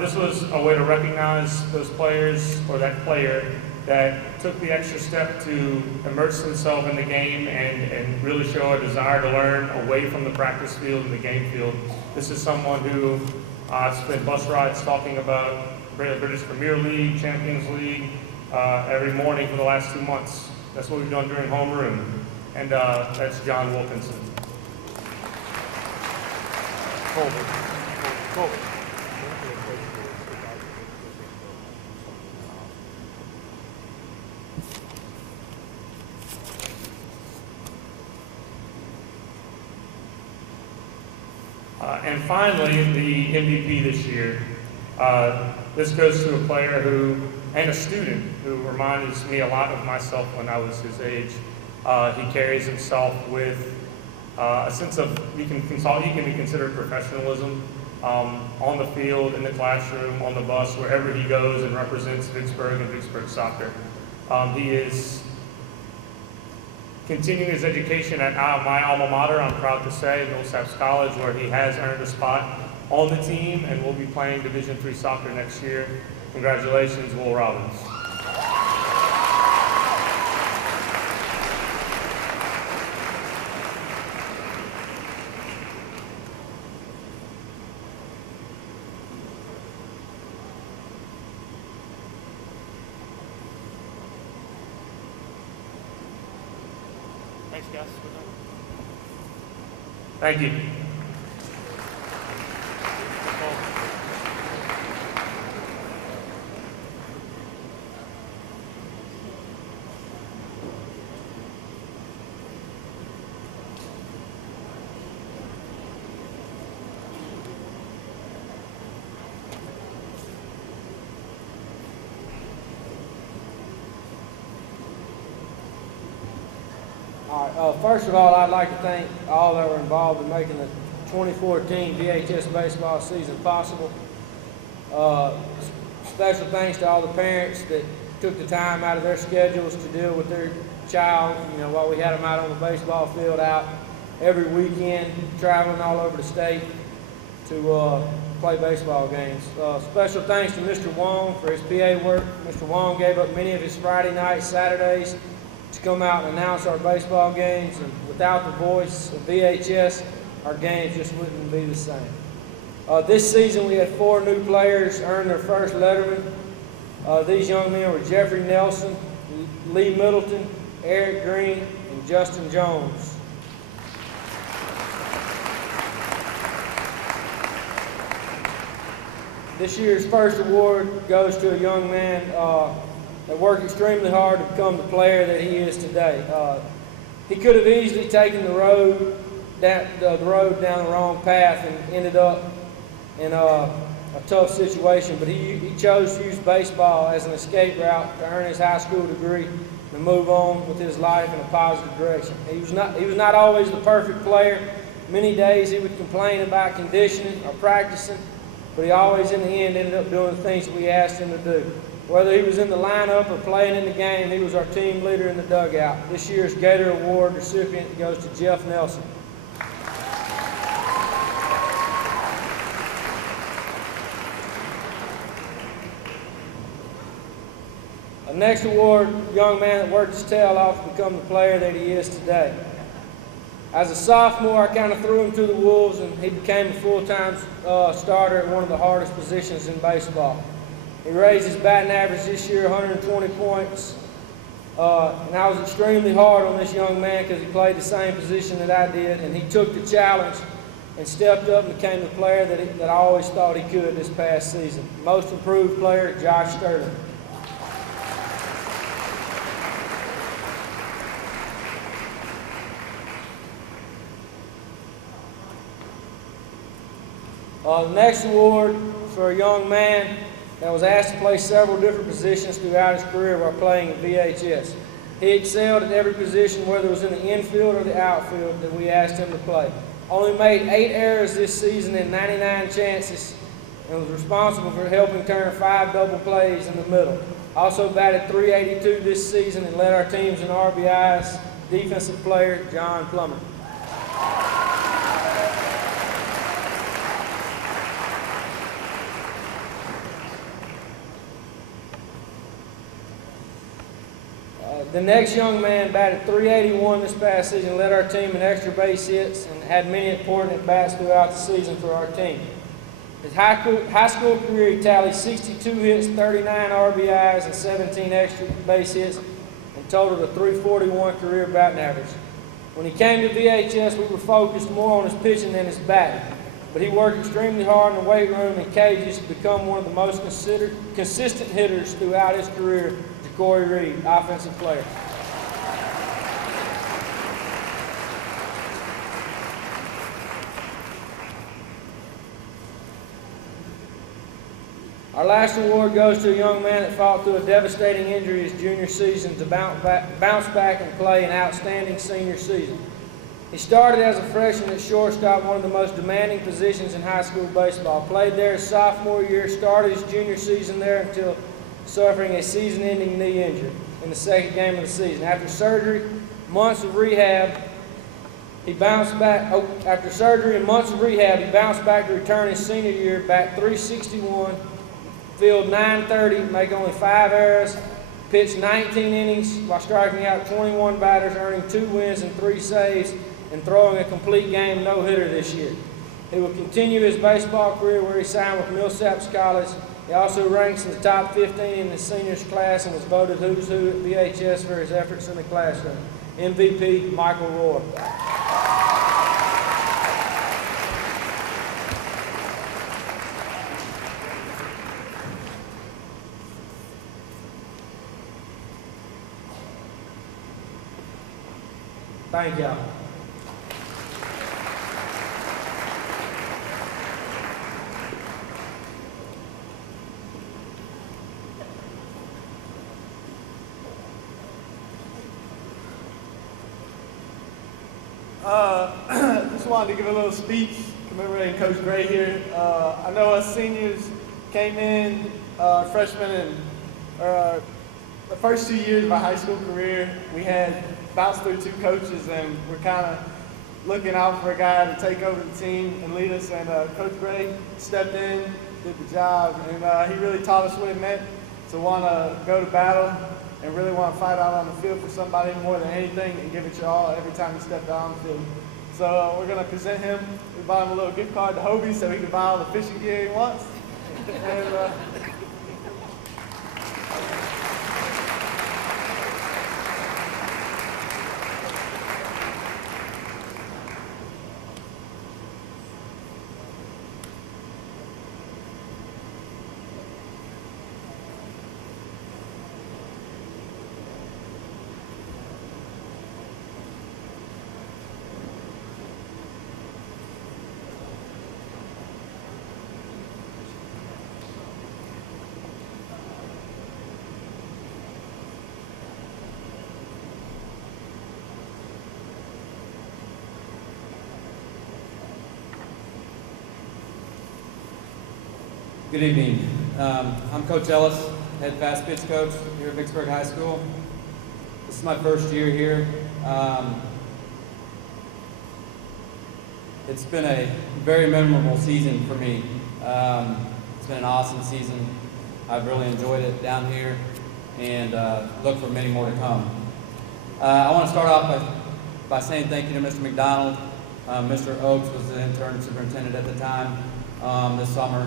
This was a way to recognize those players, or that player, that took the extra step to immerse themselves in the game and really show a desire to learn away from the practice field and the game field. This is someone who spent bus rides talking about British Premier League, Champions League, every morning for the last 2 months. That's what we've done during homeroom. And that's John Wilkinson. Colby. And finally, the MVP this year. This goes to a player and a student who reminds me a lot of myself when I was his age. He carries himself with a sense of, he can be considered professionalism on the field, in the classroom, on the bus, wherever he goes and represents Vicksburg and Vicksburg soccer. He is continuing his education at my alma mater, I'm proud to say, Millsaps College, where he has earned a spot on the team and will be playing Division III soccer next year. Congratulations, Will Robbins. Thanks, guys. Thank you. First of all, I'd like to thank all that were involved in making the 2014 VHS baseball season possible. Special thanks to all the parents that took the time out of their schedules to deal with their child, while we had them out on the baseball field out every weekend, traveling all over the state to play baseball games. Special thanks to Mr. Wong for his PA work. Mr. Wong gave up many of his Friday nights, Saturdays, to come out and announce our baseball games, and without the voice of VHS, our games just wouldn't be the same. This season we had 4 new players earn their first letterman. These young men were Jeffrey Nelson, Lee Middleton, Eric Green, and Justin Jones. This year's first award goes to a young man that worked extremely hard to become the player that he is today. He could have easily taken the road down the wrong path and ended up in a tough situation, but he chose to use baseball as an escape route to earn his high school degree and move on with his life in a positive direction. He was not always the perfect player. Many days he would complain about conditioning or practicing, but he always in the end ended up doing the things that we asked him to do. Whether he was in the lineup or playing in the game, he was our team leader in the dugout. This year's Gator Award recipient goes to Jeff Nelson. The next award, a young man that worked his tail off to become the player that he is today. As a sophomore, I kind of threw him to the wolves, and he became a full-time starter at one of the hardest positions in baseball. He raised his batting average this year 120 points. And I was extremely hard on this young man because he played the same position that I did, and he took the challenge and stepped up and became the player that I always thought he could this past season. Most improved player, Josh Sterling. The next award for a young man that was asked to play several different positions throughout his career while playing at VHS. He excelled at every position, whether it was in the infield or the outfield that we asked him to play. Only made 8 errors this season in 99 chances and was responsible for helping turn 5 double plays in the middle. Also batted .382 this season and led our teams in RBIs. Defensive player, John Plummer. The next young man batted .381 this past season, led our team in extra base hits, and had many important at-bats throughout the season for our team. His high school career, he tallied 62 hits, 39 RBIs, and 17 extra base hits, and totaled a .341 career batting average. When he came to VHS, we were focused more on his pitching than his batting, but he worked extremely hard in the weight room and cages to become one of the most consistent hitters throughout his career. Corey Reed, offensive player. Our last award goes to a young man that fought through a devastating injury his junior season to bounce back and play an outstanding senior season. He started as a freshman at shortstop, one of the most demanding positions in high school baseball. Played there his sophomore year, started his junior season there until suffering a season-ending knee injury in the second game of the season. After surgery, months of rehab, he bounced back. After surgery and months of rehab, he bounced back to return his senior year, bat .361, field .930, make only 5 errors, pitched 19 innings while striking out 21 batters, earning 2 wins and 3 saves, and throwing a complete game no-hitter this year. He will continue his baseball career where he signed with Millsaps College. He also ranks in the top 15 in the seniors class and was voted Who's Who at VHS for his efforts in the classroom. MVP, Michael Roy. Thank y'all. Just wanted to give a little speech commemorating Coach Gray here. I know us seniors came in freshmen and the first 2 years of our high school career, we had bounced through 2 coaches, and we're kind of looking out for a guy to take over the team and lead us. And Coach Gray stepped in, did the job, and he really taught us what it meant to want to go to battle and really want to fight out on the field for somebody more than anything and give it your all every time you step out on the field. So we're going to present him. We bought him a little gift card to Hobie so he can buy all the fishing gear he wants. And, Good evening. I'm Coach Ellis, head fast pitch coach here at Vicksburg High School. This is my first year here. It's been a very memorable season for me. It's been an awesome season. I've really enjoyed it down here and look for many more to come. I want to start off by saying thank you to Mr. McDonald. Mr. Oakes was the intern superintendent at the time this summer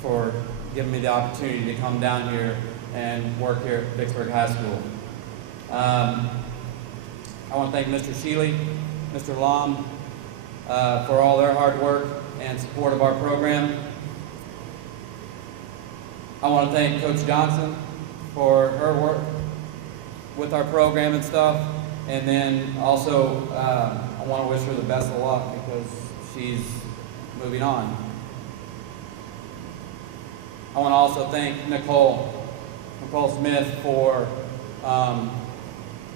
for giving me the opportunity to come down here and work here at Vicksburg High School. I want to thank Mr. Sheely, Mr. Lom, for all their hard work and support of our program. I want to thank Coach Johnson for her work with our program and stuff. And then also, I want to wish her the best of luck because she's moving on. I want to also thank Nicole Smith for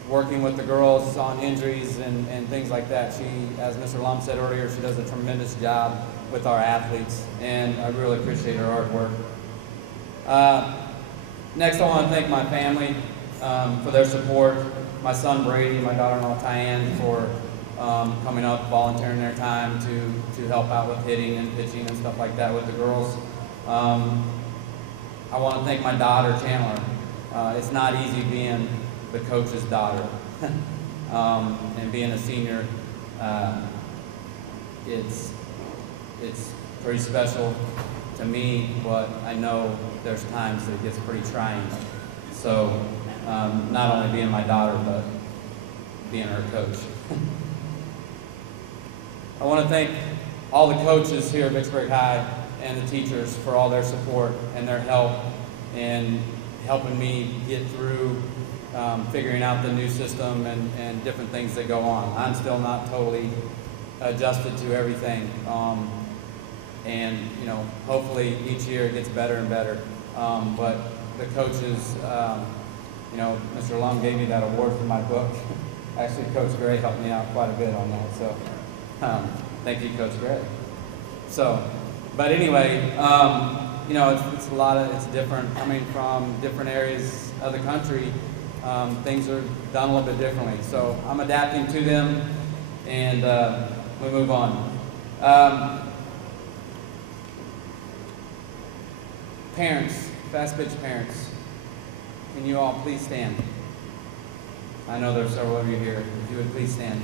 working with the girls on injuries and things like that. She, as Mr. Lum said earlier, she does a tremendous job with our athletes, and I really appreciate her hard work. Next, I want to thank my family for their support. My son Brady, my daughter-in-law Tyann for coming up, volunteering their time to help out with hitting and pitching and stuff like that with the girls. I want to thank my daughter Chandler. It's not easy being the coach's daughter and being a senior. It's pretty special to me, but I know there's times that it gets pretty trying. So not only being my daughter, but being her coach. I want to thank all the coaches here at Vicksburg High and the teachers for all their support and their help in helping me get through figuring out the new system and different things that go on. I'm still not totally adjusted to everything. And you know, hopefully each year it gets better and better. But the coaches, you know, Mr. Lum gave me that award for my book. Actually, Coach Gray helped me out quite a bit on that. So thank you, Coach Gray. So, but anyway, you know, it's different. Coming from different areas of the country, things are done a little bit differently. So I'm adapting to them, and we move on. Parents, fast pitch parents, can you all please stand? I know there's several of you here. If you would please stand.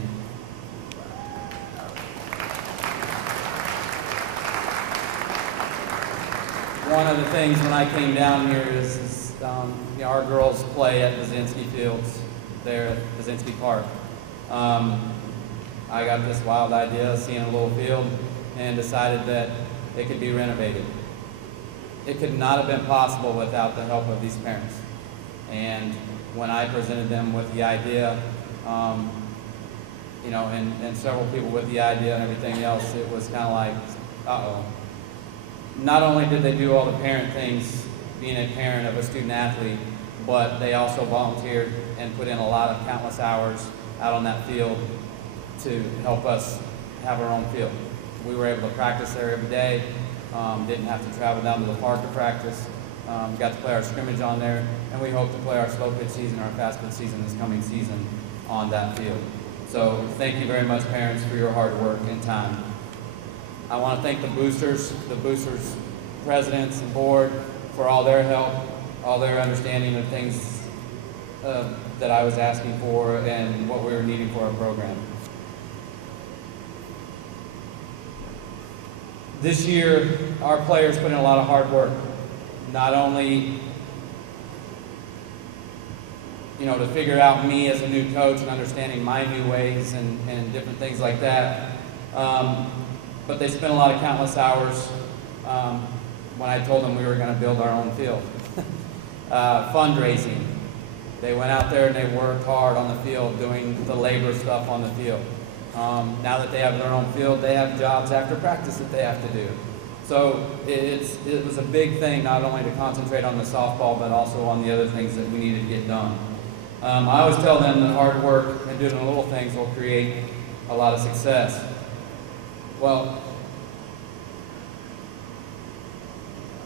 One of the things when I came down here is you know, our girls play at Basinski Fields there at Basinski Park. I got this wild idea of seeing a little field and decided that it could be renovated. It could not have been possible without the help of these parents. And when I presented them with the idea, you know, and several people with the idea and everything else, it was kind of like, uh-oh. Not only did they do all the parent things, being a parent of a student athlete, but they also volunteered and put in a lot of countless hours out on that field to help us have our own field. We were able to practice there every day. Didn't have to travel down to the park to practice. Got to play our scrimmage on there, and we hope to play our slow pitch season, our fast pitch season this coming season on that field. So thank you very much, parents, for your hard work and time. I want to thank the boosters presidents and board for all their help, all their understanding of things that I was asking for and what we were needing for our program. This year, our players put in a lot of hard work, not only, you know, to figure out me as a new coach and understanding my new ways and different things like that, but they spent a lot of countless hours when I told them we were going to build our own field. Fundraising. They went out there and they worked hard on the field doing the labor stuff on the field. Now that they have their own field, they have jobs after practice that they have to do. So it was a big thing not only to concentrate on the softball, but also on the other things that we needed to get done. I always tell them that hard work and doing the little things will create a lot of success. Well,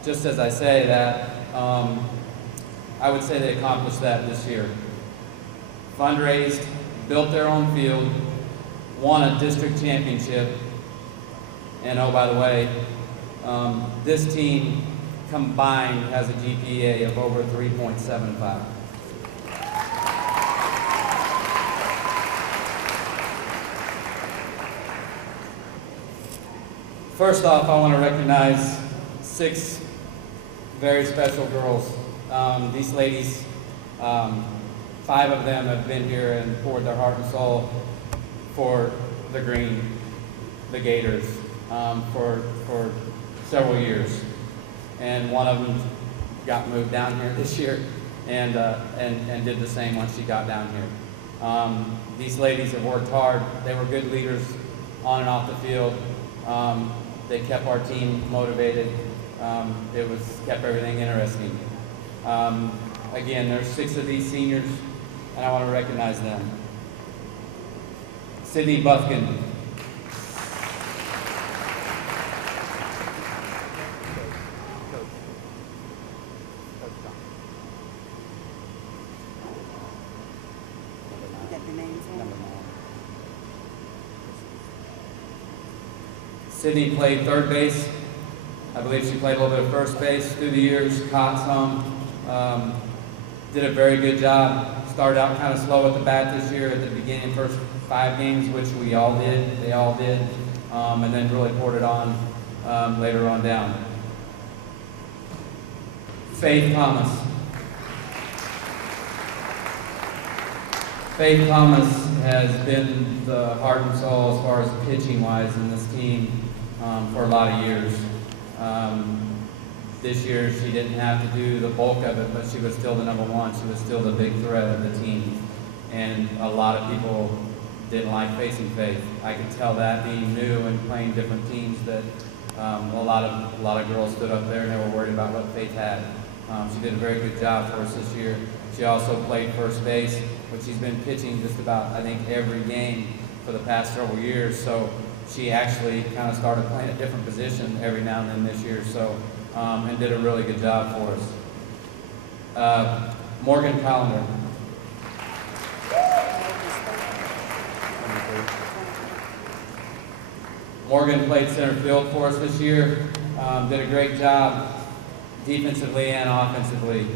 just as I say that, I would say they accomplished that this year. Fundraised, built their own field, won a district championship, and oh, by the way, this team combined has a GPA of over 3.75. First off, I want to recognize 6 very special girls. These ladies, 5 of them have been here and poured their heart and soul for the Green, the Gators, for several years. And one of them got moved down here this year and did the same once she got down here. These ladies have worked hard. They were good leaders on and off the field. They kept our team motivated. Kept everything interesting. Again, there's 6 of these seniors, and I want to recognize them. Sydney Buffkin. Sydney played third base. I believe she played a little bit of first base through the years, caught some, did a very good job. Started out kind of slow at the bat this year at the beginning, first 5 games, which we all did, they all did, and then really poured it on later on down. Faith Thomas. Faith Thomas has been the heart and soul as far as pitching-wise in this team for a lot of years. This year she didn't have to do the bulk of it, but she was still the number 1. She was still the big threat of the team. And a lot of people didn't like facing Faith. I could tell that being new and playing different teams that a lot of girls stood up there and they were worried about what Faith had. She did a very good job for us this year. She also played first base, but she's been pitching just about, I think, every game for the past several years. So she actually kind of started playing a different position every now and then this year. So, and did a really good job for us. Morgan Callender. Morgan played center field for us this year. Did a great job defensively and offensively.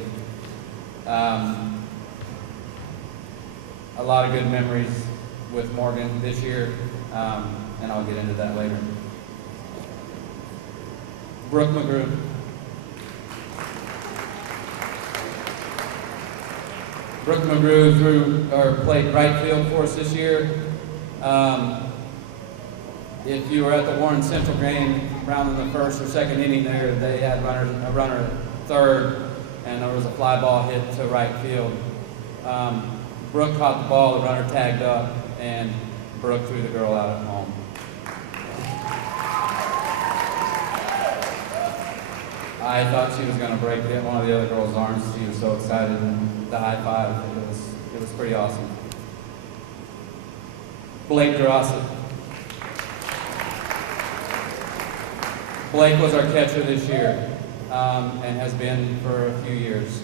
A lot of good memories with Morgan this year, and I'll get into that later. Brooke McGrew. Brooke McGrew played right field for us this year. If you were at the Warren Central game, around in the first or second inning there, they had a runner at third, and there was a fly ball hit to right field. Brooke caught the ball, the runner tagged up, and Brooke threw the girl out at home. I thought she was going to break one of the other girl's arms. She was so excited, and the high five, it was pretty awesome. Blake Drossett. Blake was our catcher this year, and has been for a few years.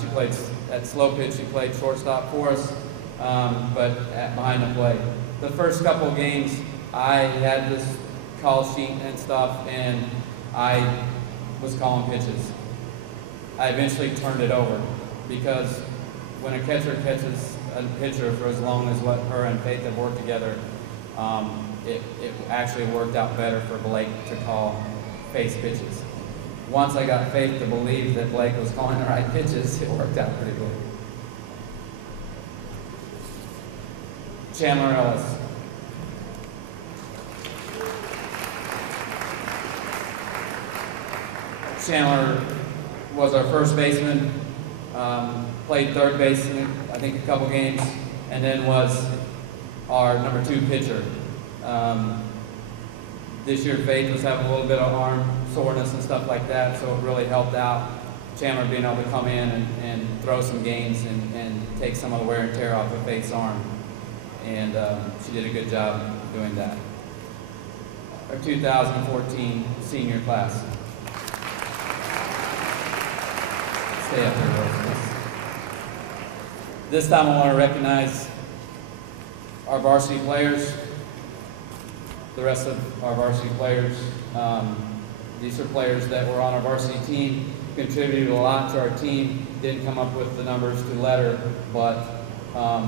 She played at slow pitch, she played shortstop for us, but behind the plate. The first couple of games, I had this call sheet and stuff, and I was calling pitches. I eventually turned it over, because when a catcher catches a pitcher for as long as what her and Faith have worked together, it actually worked out better for Blake to call Faith's pitches. Once I got Faith to believe that Blake was calling the right pitches, it worked out pretty good. Chandler Ellis. Chandler was our first baseman, played third base in, I think, a couple games, and then was our number 2 pitcher. This year, Faith was having a little bit of arm soreness and stuff like that, so it really helped out Chandler being able to come in and throw some games and take some of the wear and tear off of Faith's arm. And she did a good job doing that. Our 2014 senior class. Stay up there, girls, please. This time I want to recognize our varsity players. The rest of our varsity players. These are players that were on our varsity team, contributed a lot to our team, didn't come up with the numbers to letter, but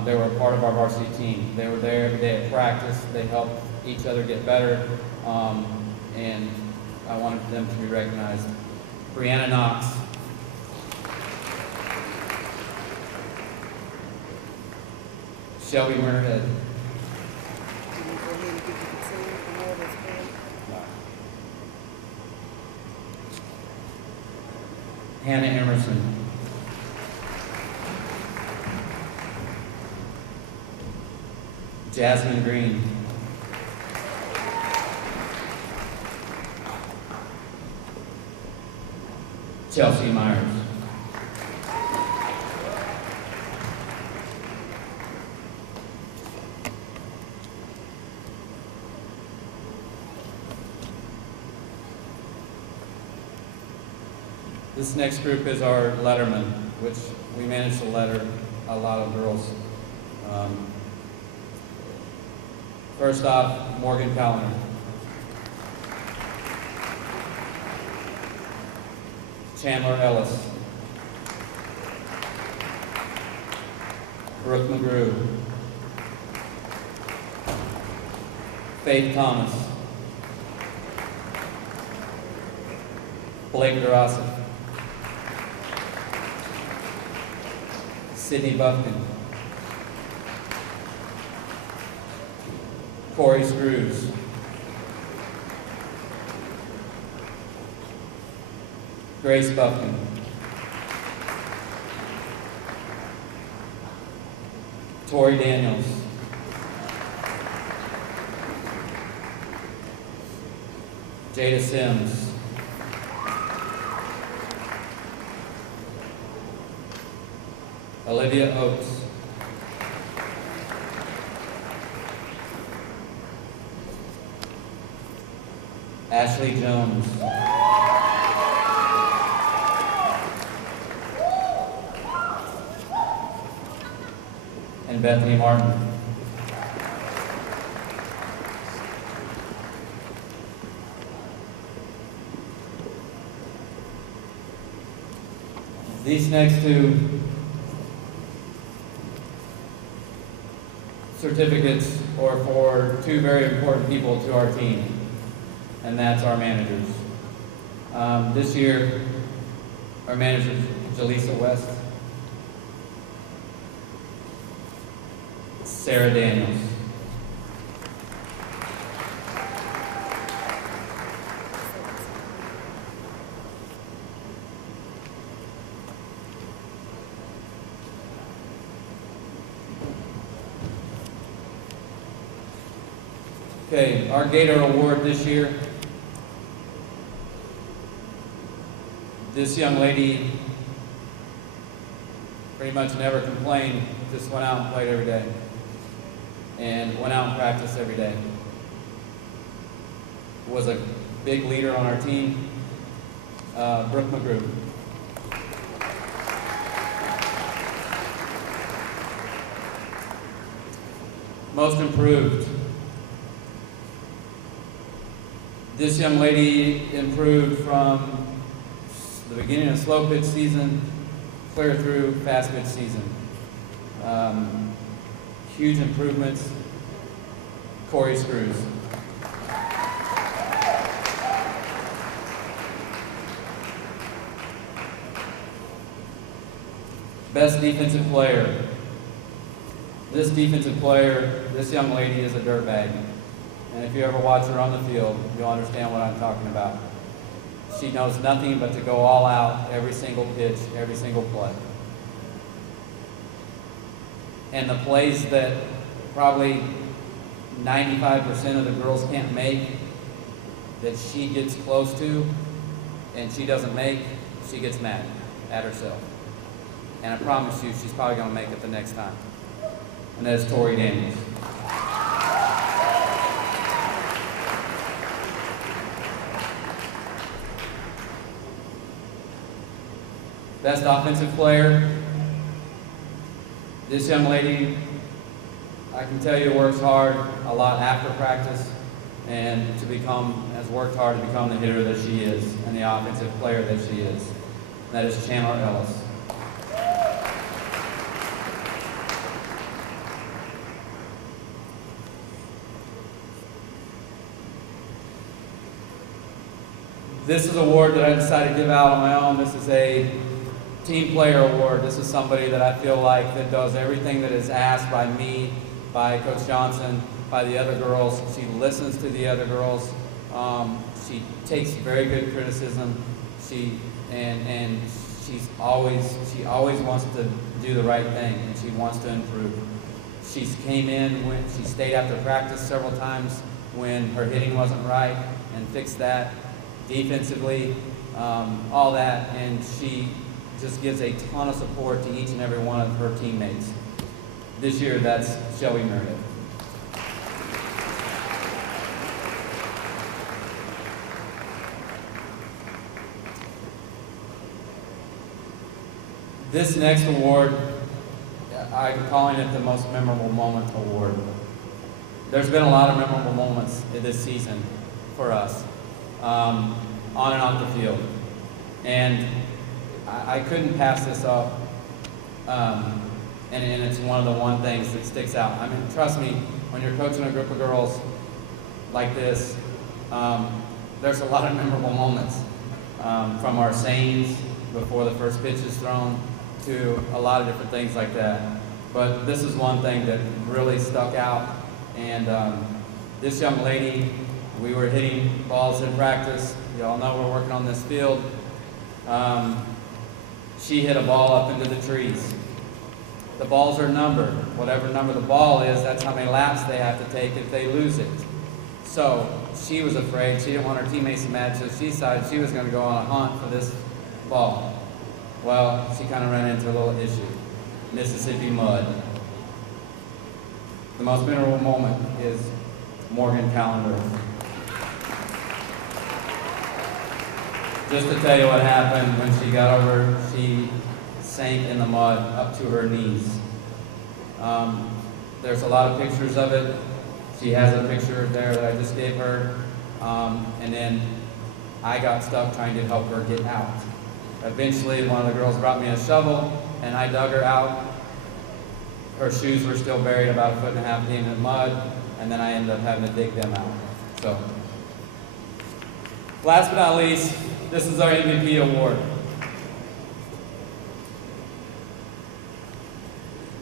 they were a part of our varsity team. They were there every day at practice, they helped each other get better, and I wanted them to be recognized. Brianna Knox. Shelby Murhead. Hannah Emerson. Jasmine Green. Chelsea Myers. This next group is our letterman, which we manage to letter a lot of girls. First off, Morgan Callender. Chandler Ellis. Brooke McGrew. Faith Thomas. Blake Durasa. Sydney Buffkin. Corey Screws. Grace Buffkin. Tori Daniels. Jada Sims. Olivia Oates. Ashley Jones. And Bethany Martin. These next two certificates are for two very important people to our team, and that's our managers. This year, our manager, Jaleesa West, Sarah Daniels. Okay, our Gator Award this year. This young lady pretty much never complained, just went out and played every day. And went out and practiced every day. Was a big leader on our team, Brooke McGrew. Most improved. This young lady improved from the beginning of slow pitch season clear through fast pitch season. Huge improvements. Corey Screws. Best defensive player. This defensive player, this young lady is a dirtbag. And if you ever watch her on the field, you'll understand what I'm talking about. She knows nothing but to go all out every single pitch, every single play. And the plays that probably 95% of the girls can't make, that she gets close to and she doesn't make, she gets mad at herself. And I promise you, she's probably going to make it the next time. And that is Tori Daniels. Best offensive player. This young lady, I can tell you, works hard a lot after practice and has worked hard to become the hitter that she is and the offensive player that she is. And that is Chandler Ellis. This is an award that I decided to give out on my own. This is a team player award. This is somebody that I feel like that does everything that is asked by me, by Coach Johnson, by the other girls. She listens to the other girls. She takes very good criticism. She always wants to do the right thing, and she wants to improve. She came in when she stayed after practice several times when her hitting wasn't right and fixed that. Defensively, all that, and she just gives a ton of support to each and every one of her teammates. This year, that's Shelby Meredith. This next award, I'm calling it the Most Memorable Moment Award. There's been a lot of memorable moments in this season for us, on and off the field. And I couldn't pass this up, and it's one of the one things that sticks out. I mean, trust me, when you're coaching a group of girls like this, there's a lot of memorable moments, from our sayings before the first pitch is thrown to a lot of different things like that. But this is one thing that really stuck out, and this young lady, we were hitting balls in practice. You all know we're working on this field. She hit a ball up into the trees. The balls are numbered. Whatever number the ball is, that's how many laps they have to take if they lose it. So she was afraid. She didn't want her teammates to match, so she decided she was going to go on a hunt for this ball. Well, she kind of ran into a little issue. Mississippi mud. The most memorable moment is Morgan Callender. Just to tell you what happened when she got over, she sank in the mud up to her knees. There's a lot of pictures of it. She has a picture there that I just gave her. And then I got stuck trying to help her get out. Eventually, one of the girls brought me a shovel, and I dug her out. Her shoes were still buried about 1.5 foot deep in mud, and then I ended up having to dig them out. So, last but not least, this is our MVP award.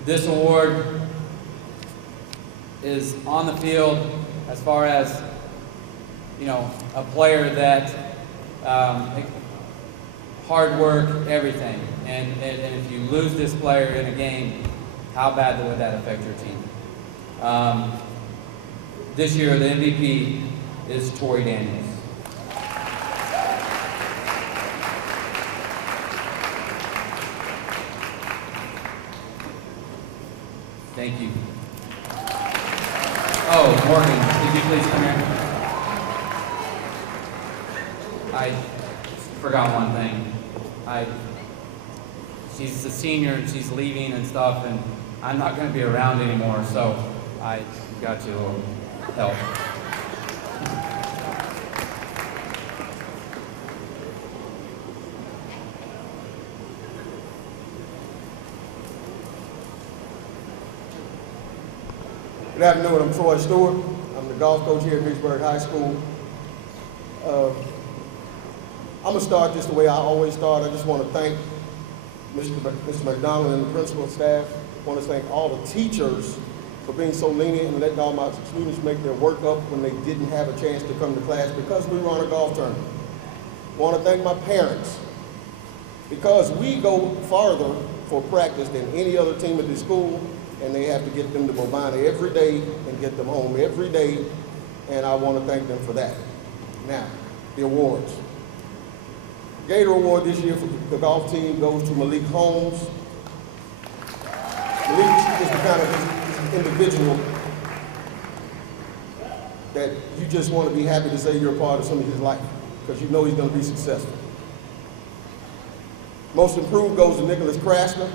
This award is on the field as far as, you know, a player that hard work, everything. And if you lose this player in a game, how bad would that affect your team? This year, the MVP is Tori Daniels. Thank you. Oh, Morgan, could you please come here? I forgot one thing. She's a senior and she's leaving and stuff, and I'm not going to be around anymore, so I got you a little help. Good afternoon, I'm Troy Stewart. I'm the golf coach here at Vicksburg High School. I'm gonna start just the way I always start. I just want to thank Mr. McDonald and the principal staff. I want to thank all the teachers for being so lenient and letting all my students make their work up when they didn't have a chance to come to class because we were on a golf tournament. I want to thank my parents because we go farther for practice than any other team at the school, and they have to get them to Bovina every day and get them home every day, and I want to thank them for that. Now, the awards. Gator Award this year for the golf team goes to Malik Holmes. Malik is the kind of individual that you just want to be happy to say you're a part of some of his life because you know he's going to be successful. Most improved goes to Nicholas Krasner.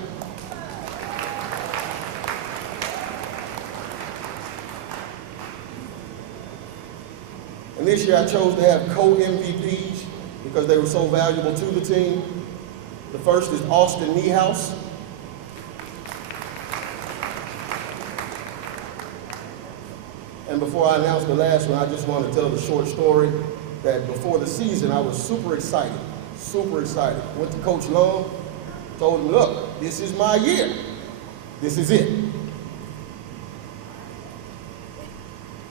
And this year I chose to have co-MVPs because they were so valuable to the team. The first is Austin Niehaus. And before I announce the last one, I just want to tell the short story. that before the season, I was super excited, super excited. Went to Coach Long, told him, look, this is my year. This is it.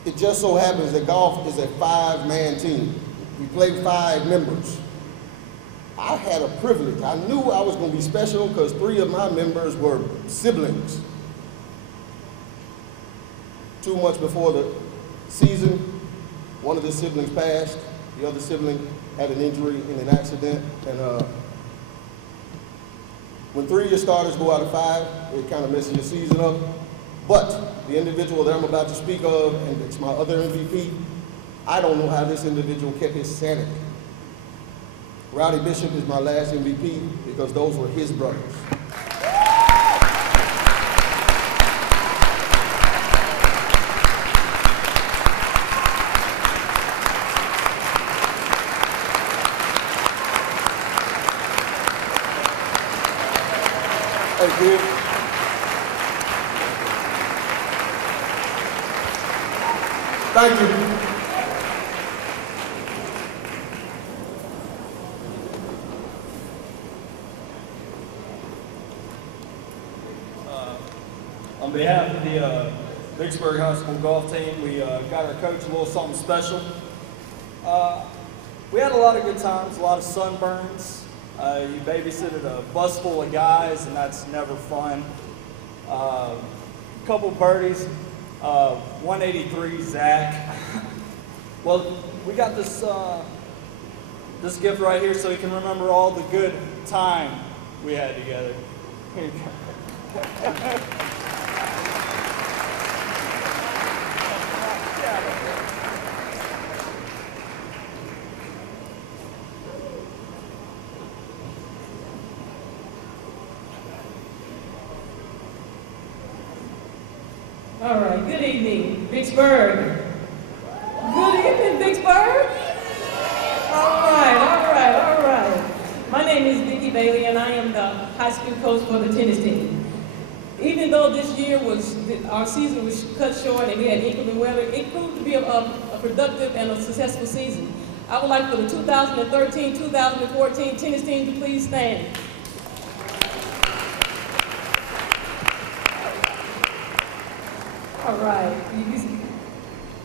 It just so happens that golf is a 5-man team. We play 5 members. I had a privilege. I knew I was going to be special because 3 of my members were siblings. 2 months before the season, one of the siblings passed. The other sibling had an injury in an accident. And when 3 of your starters go out of 5, it kind of messes your season up. But the individual that I'm about to speak of, and it's my other MVP, I don't know how this individual kept his sanity. Rowdy Bishop is my last MVP because those were his brothers. Hey, kid. Thank you. On behalf of the Vicksburg High School golf team, we got our coach a little something special. We had a lot of good times, a lot of sunburns. You babysitted a bus full of guys, and that's never fun. A couple birdies, 183 Zach. Well, we got this this gift right here so you can remember all the good time we had together. Here you go. All right, good evening, Vicksburg. Good evening, Vicksburg. All right. My name is Vicki Bailey, and I am the high school coach for the tennis team. Even though this year our season was cut short and we had inclement weather, it proved to be a productive and a successful season. I would like for the 2013-2014 tennis team to please stand. All right,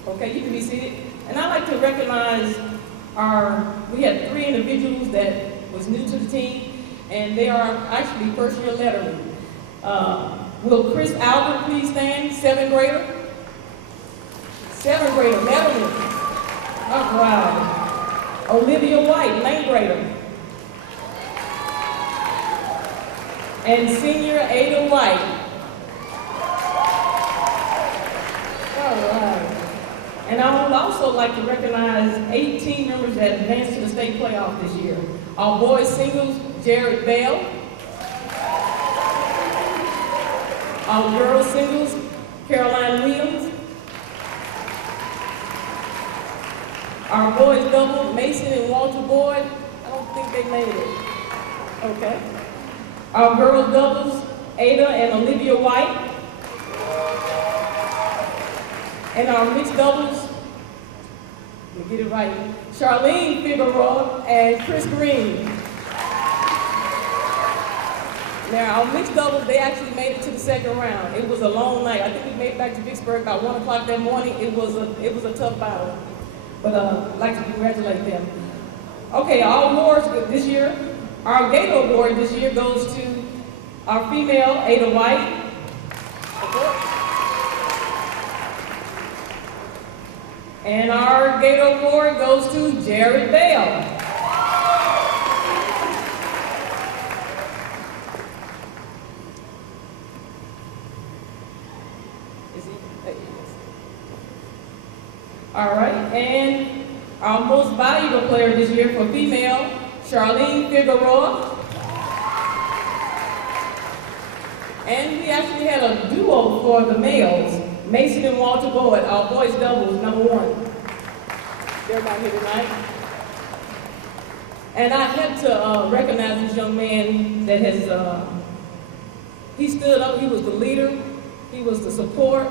okay, you can be seated. And I'd like to recognize we had 3 individuals that was new to the team, and they are actually first-year lettermen. Will Chris Albert please stand, 7th grader? 7th grader, letterman. All right. Olivia White, 9th grader. And senior Ada White. All right. And I would also like to recognize 8 team members that advanced to the state playoff this year. Our boys singles, Jared Bell. Our girls singles, Caroline Williams. Our boys doubles, Mason and Walter Boyd. I don't think they made it. Okay. Our girls doubles, Ada and Olivia White. And our mixed doubles, let me get it right, Charlene Figueroa and Chris Green. Now, our mixed doubles, they actually made it to the 2nd round. It was a long night. I think we made it back to Vicksburg about 1 o'clock that morning. It was a tough battle, but I'd like to congratulate them. Okay, our awards this year, our Gator Award this year goes to our female, Ada White. And our Gator Award goes to Jared Bell. All right, and our most valuable player this year for female, Charlene Figueroa. And we actually had a duo for the males, Mason and Walter Boyd, our boys doubles, #1. They're not here tonight. And I had to recognize this young man that has, he stood up, he was the leader, he was the support.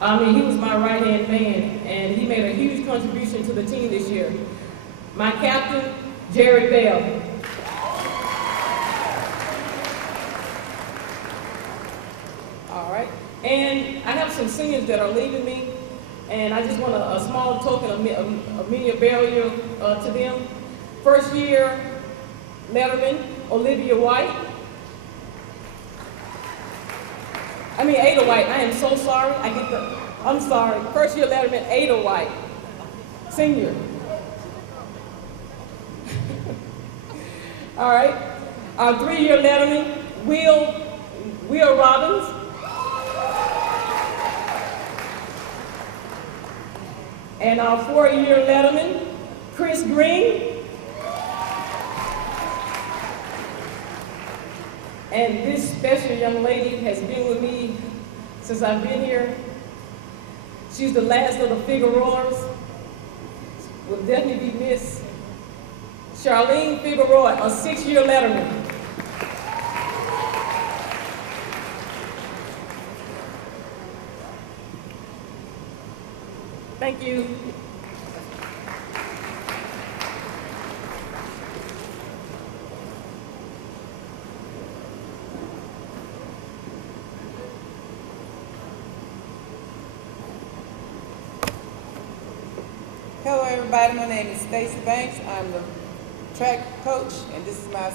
I mean, he was my right-hand man, and he made a huge contribution to the team this year. My captain, Jared Bell. All right. And I have some seniors that are leaving me, and I just want a small token of memorabilia to them. First year letterman, Olivia White. Ada White. I am so sorry. I'm sorry. First year letterman, Ada White. Senior. All right. Our 3-year letterman, Will Robbins. And our 4-year letterman, Chris Green. And this special young lady has been with me since I've been here. She's the last of the Figueroas. Will definitely be missed. Charlene Figueroa, a 6-year letterman. Thank you. Hello everybody, my name is Stacy Banks. I'm the track coach, and this is my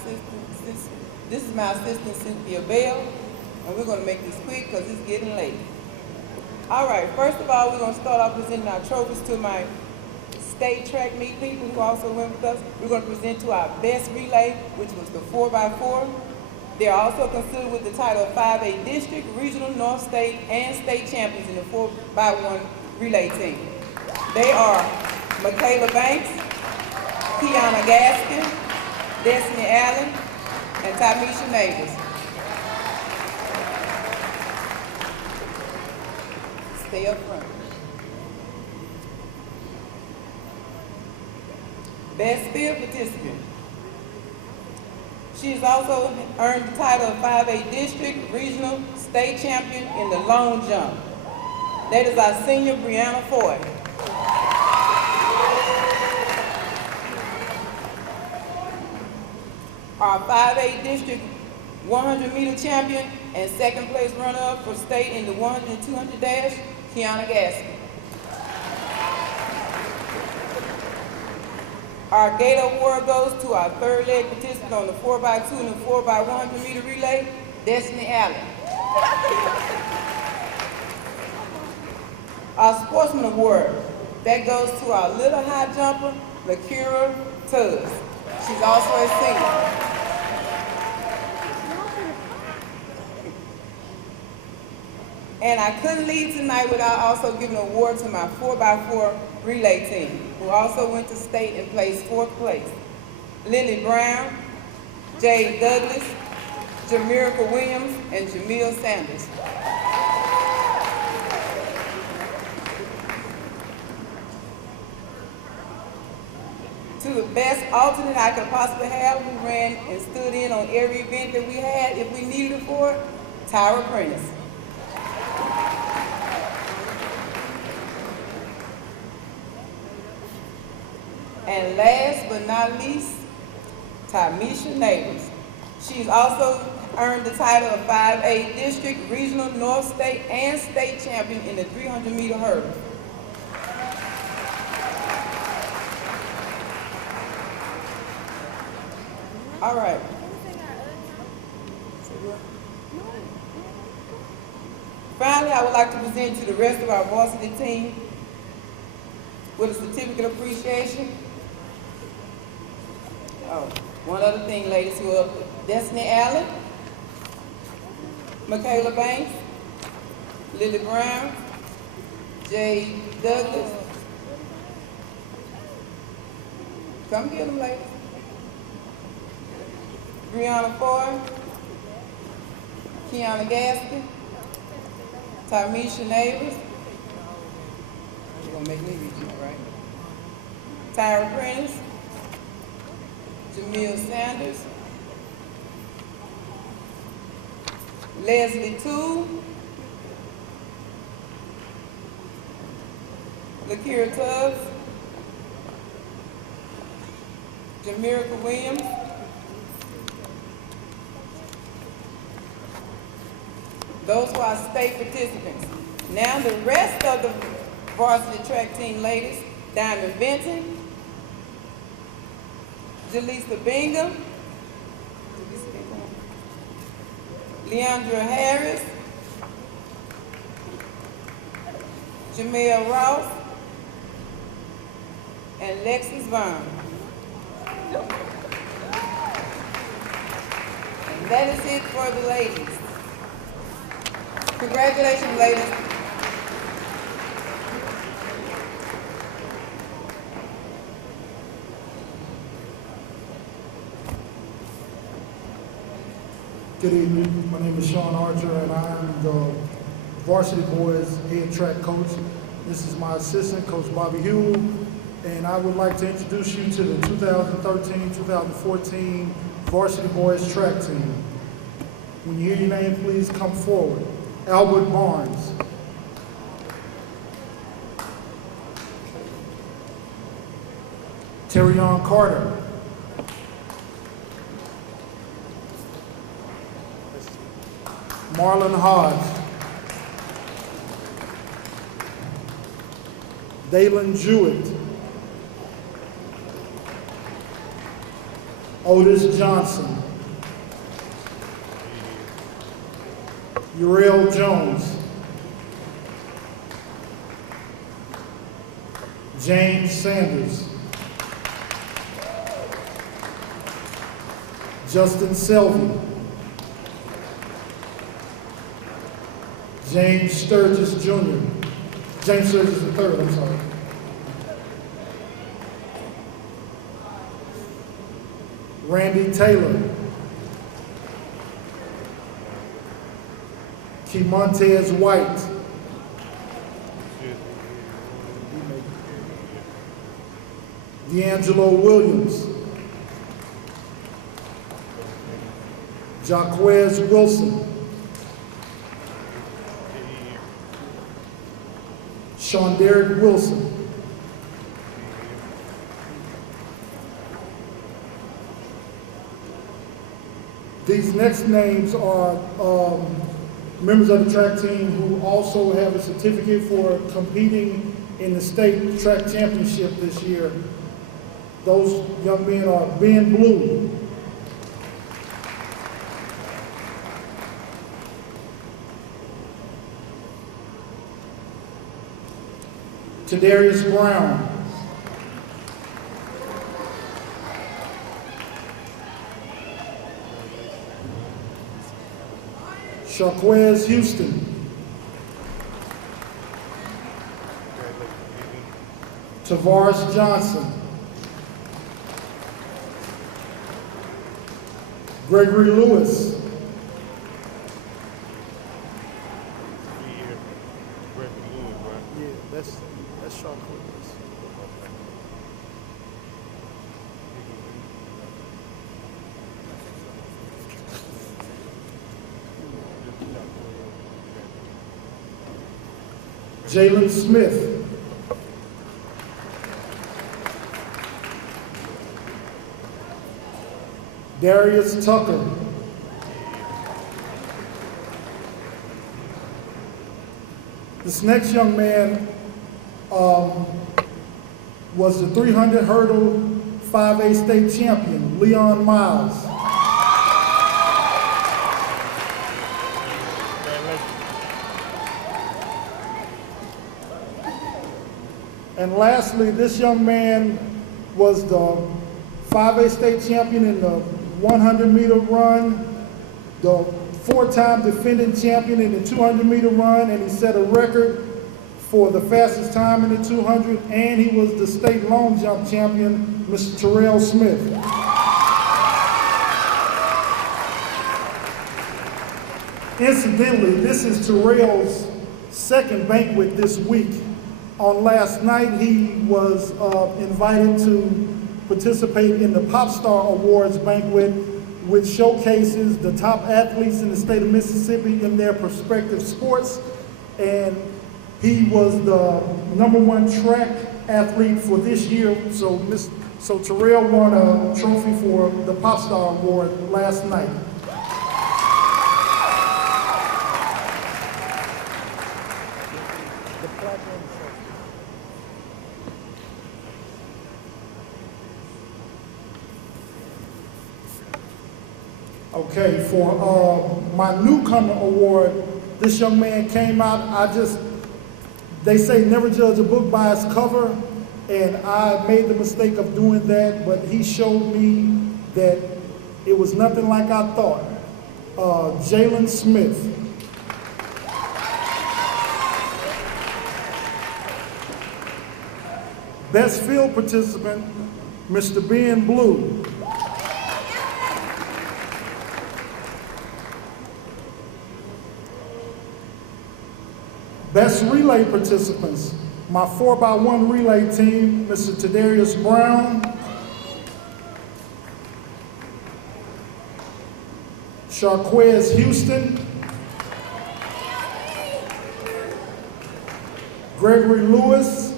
assistant Cynthia Bell, and we're going to make this quick because it's getting late. All right, first of all, we're going to start off presenting our trophies to my state track meet people who also went with us. We're going to present to our best relay, which was the 4x4. They're also considered with the title of 5A District, Regional, North State, and State Champions in the 4x1 relay team. They are Michaela Banks, Kiana Gaskin, Destiny Allen, and Tamisha Neighbors. Stay up front. Best field participant. She has also earned the title of 5A District, Regional, State Champion in the long jump. That is our senior, Brianna Foy. Our 5A District 100-meter champion and second place runner-up for state in the 100 and 200 dash, Kiana Gaskin. Our Gator Award goes to our third leg participant on the 4x2 and the 4x100-meter relay, Destiny Allen. Our Sportsman Award, that goes to our little high jumper, Lakira Tubbs. She's also a senior. And I couldn't leave tonight without also giving an award to my 4x4 relay team, who also went to state and placed 4th place. Lily Brown, Jade Douglas, Jamirica Williams, and Jamil Sanders. To the best alternate I could possibly have, who ran and stood in on every event that we had if we needed it for it, Tyra Prentice. And last but not least, Tamisha Neighbors. She's also earned the title of 5A District, Regional, North State, and State Champion in the 300-meter hurdle. All right. Finally, I would like to present to the rest of our varsity team with a certificate of appreciation. Oh, one other thing, ladies, who are up: Destiny Allen, Michaela Banks, Lily Brown, Jade Douglas. Come get them, ladies. Brianna Foy, Kiana Gaskin, Tamisha Neighbors. You're gonna make me read you, right? Tyra Prentice, Jamil Sanders, Leslie Toole, Lakira Tubbs, Jamaica Williams. Those were our state participants. Now the rest of the varsity track team ladies, Diamond Benton, Jaleesa Bingham, Leandra Harris, Jamel Ross, and Lexus Vaughn. And that is it for the ladies. Congratulations, ladies. Good evening. My name is Sean Archer, and I'm the varsity boys head track coach. This is my assistant, Coach Bobby Hewell, and I would like to introduce you to the 2013-2014 varsity boys track team. When you hear your name, please come forward. Albert Barnes. Terrion Carter. Marlon Hodge. Dalen Jewett. Otis Johnson. Uriel Jones. James Sanders. Justin Selvey. James Sturgis Jr. James Sturgis III, I'm sorry. Randy Taylor. Kemontez White. D'Angelo Williams. Jaquez Wilson. Sean Derrick Wilson. These next names are members of the track team who also have a certificate for competing in the state track championship this year. Those young men are Ben Blue, Tadarius Brown, Shaquez Houston, Tavares Johnson, Gregory Lewis, Yeah, that's Sean Lewis. Jalen Smith, Darius Tucker, this next young man was the 300 hurdle 5A state champion, Leon Miles. And lastly, this young man was the 5A state champion in the 100-meter run, the 4-time defending champion in the 200-meter run, and he set a record for the fastest time in the 200, and he was the state long jump champion, Mr. Terrell Smith. Incidentally, this is Terrell's second banquet this week. On last night, he was invited to participate in the Pop Star Awards banquet, which showcases the top athletes in the state of Mississippi in their prospective sports. And he was the #1 track athlete for this year. So So Terrell won a trophy for the Pop Star Award last night. Okay, for my newcomer award, this young man came out. They say never judge a book by its cover, and I made the mistake of doing that, but he showed me that it was nothing like I thought. Jalen Smith. Best field participant, Mr. Ben Blue. Best relay participants, my 4x1 relay team, Mr. Tadarius Brown, Sharquez Houston, Gregory Lewis,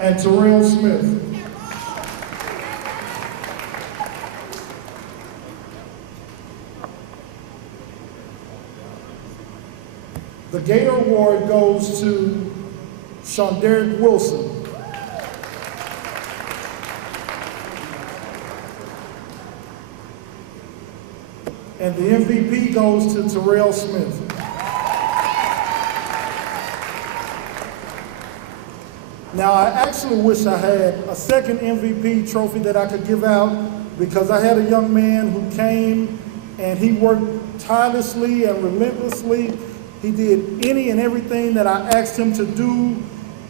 and Terrell Smith. The Gator Award goes to Shonderick Wilson. And the MVP goes to Terrell Smith. Now, I actually wish I had a second MVP trophy that I could give out, because I had a young man who came and he worked tirelessly and relentlessly. He did any and everything that I asked him to do.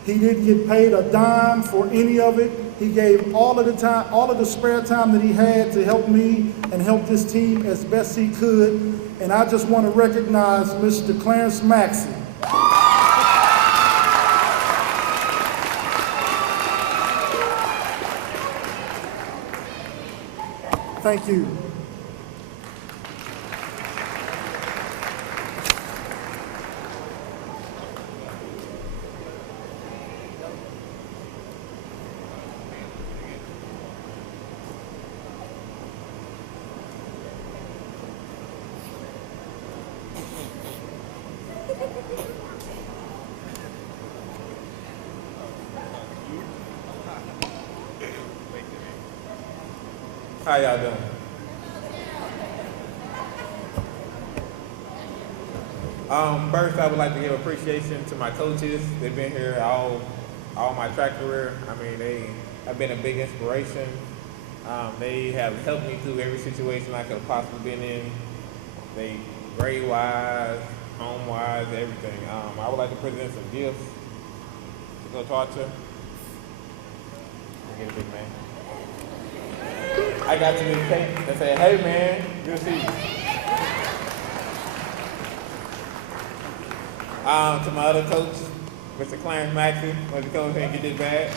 He didn't get paid a dime for any of it. He gave all of the time, all of the spare time that he had to help me and help this team as best he could. And I just want to recognize Mr. Clarence Maxey. Thank you. How y'all doing? First, I would like to give appreciation to my coaches. They've been here all my track career. I mean, they have been a big inspiration. They have helped me through every situation I could have possibly been in. They grade-wise, home-wise, everything. I would like to present some gifts to Coach Archer. Get a big man. I got you this cake that said, "Hey man, good to see you." To my other coach, Mr. Clarence Maxey, want to come here and get this bag.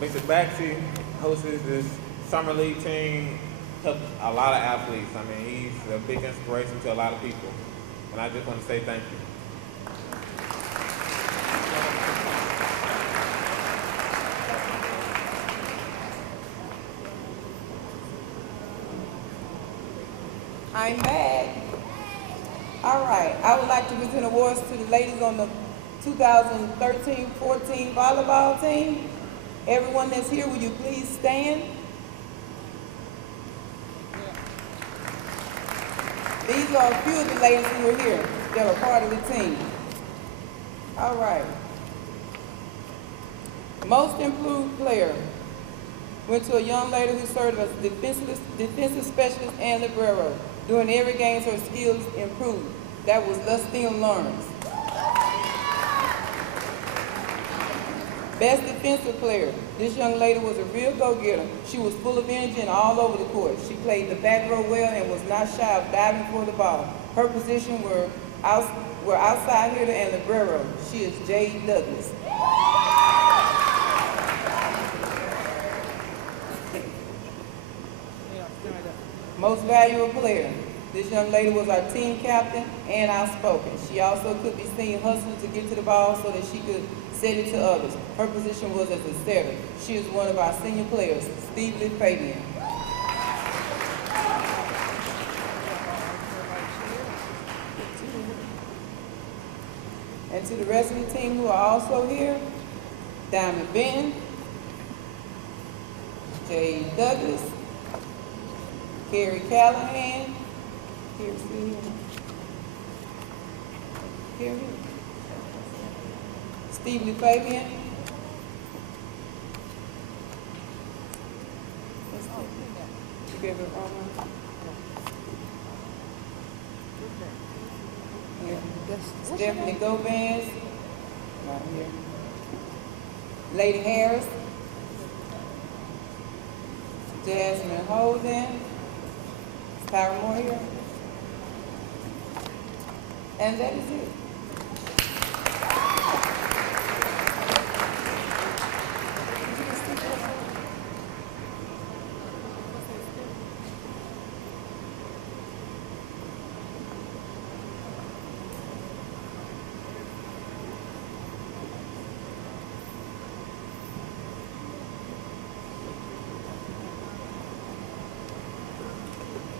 Mr. Baxi hosts this summer league team, helped a lot of athletes. I mean, he's a big inspiration to a lot of people. And I just want to say thank you. I'm back. All right, I would like to present awards to the ladies on the 2013-14 volleyball team. Everyone that's here, will you please stand? These are a few of the ladies who were here that were part of the team. All right. Most improved player went to a young lady who served as defensive specialist and libero. During every game, her skills improved. That was Lustine Lawrence. Best defensive player. This young lady was a real go-getter. She was full of energy and all over the court. She played the back row well and was not shy of diving for the ball. Her position were outside hitter and libero. She is Jade Douglas. Most valuable player. This young lady was our team captain and outspoken. She also could be seen hustling to get to the ball so that she could set it to others. Her position was as a setter. She is one of our senior players, Stevely Fabian. And to the rest of the team who are also here, Diamond Benton, Jay Douglas, Carrie Callahan, Stevely Fabian, Stephanie Gomez, right here. Lady Harris, Jasmine Holden, Tyra Moore here, and that is it.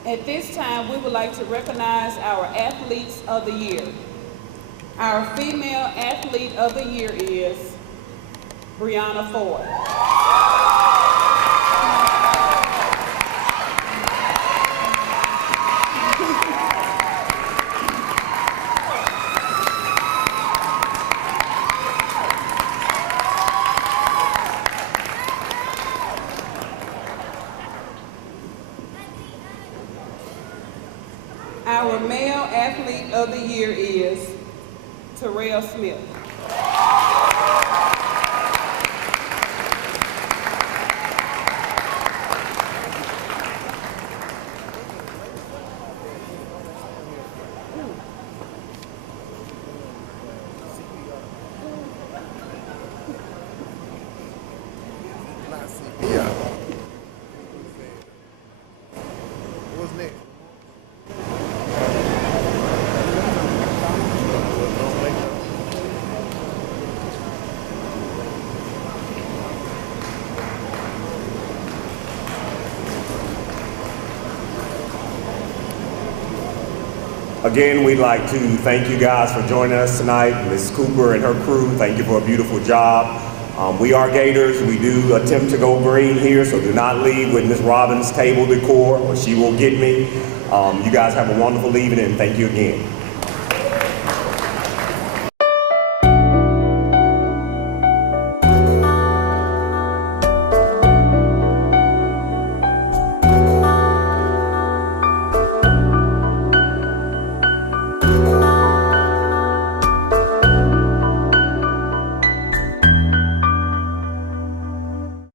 At this time, we would like to recognize our Athletes of the Year. Our female Athlete of the Year is Brianna Ford. Our male Athlete of the Year is Terrell Smith. Yeah. What's next? Again, we'd like to thank you guys for joining us tonight. Ms. Cooper and her crew, thank you for a beautiful job. We are Gators. We do attempt to go green here, so do not leave with Ms. Robbins' table decor or she will get me. You guys have a wonderful evening and thank you again.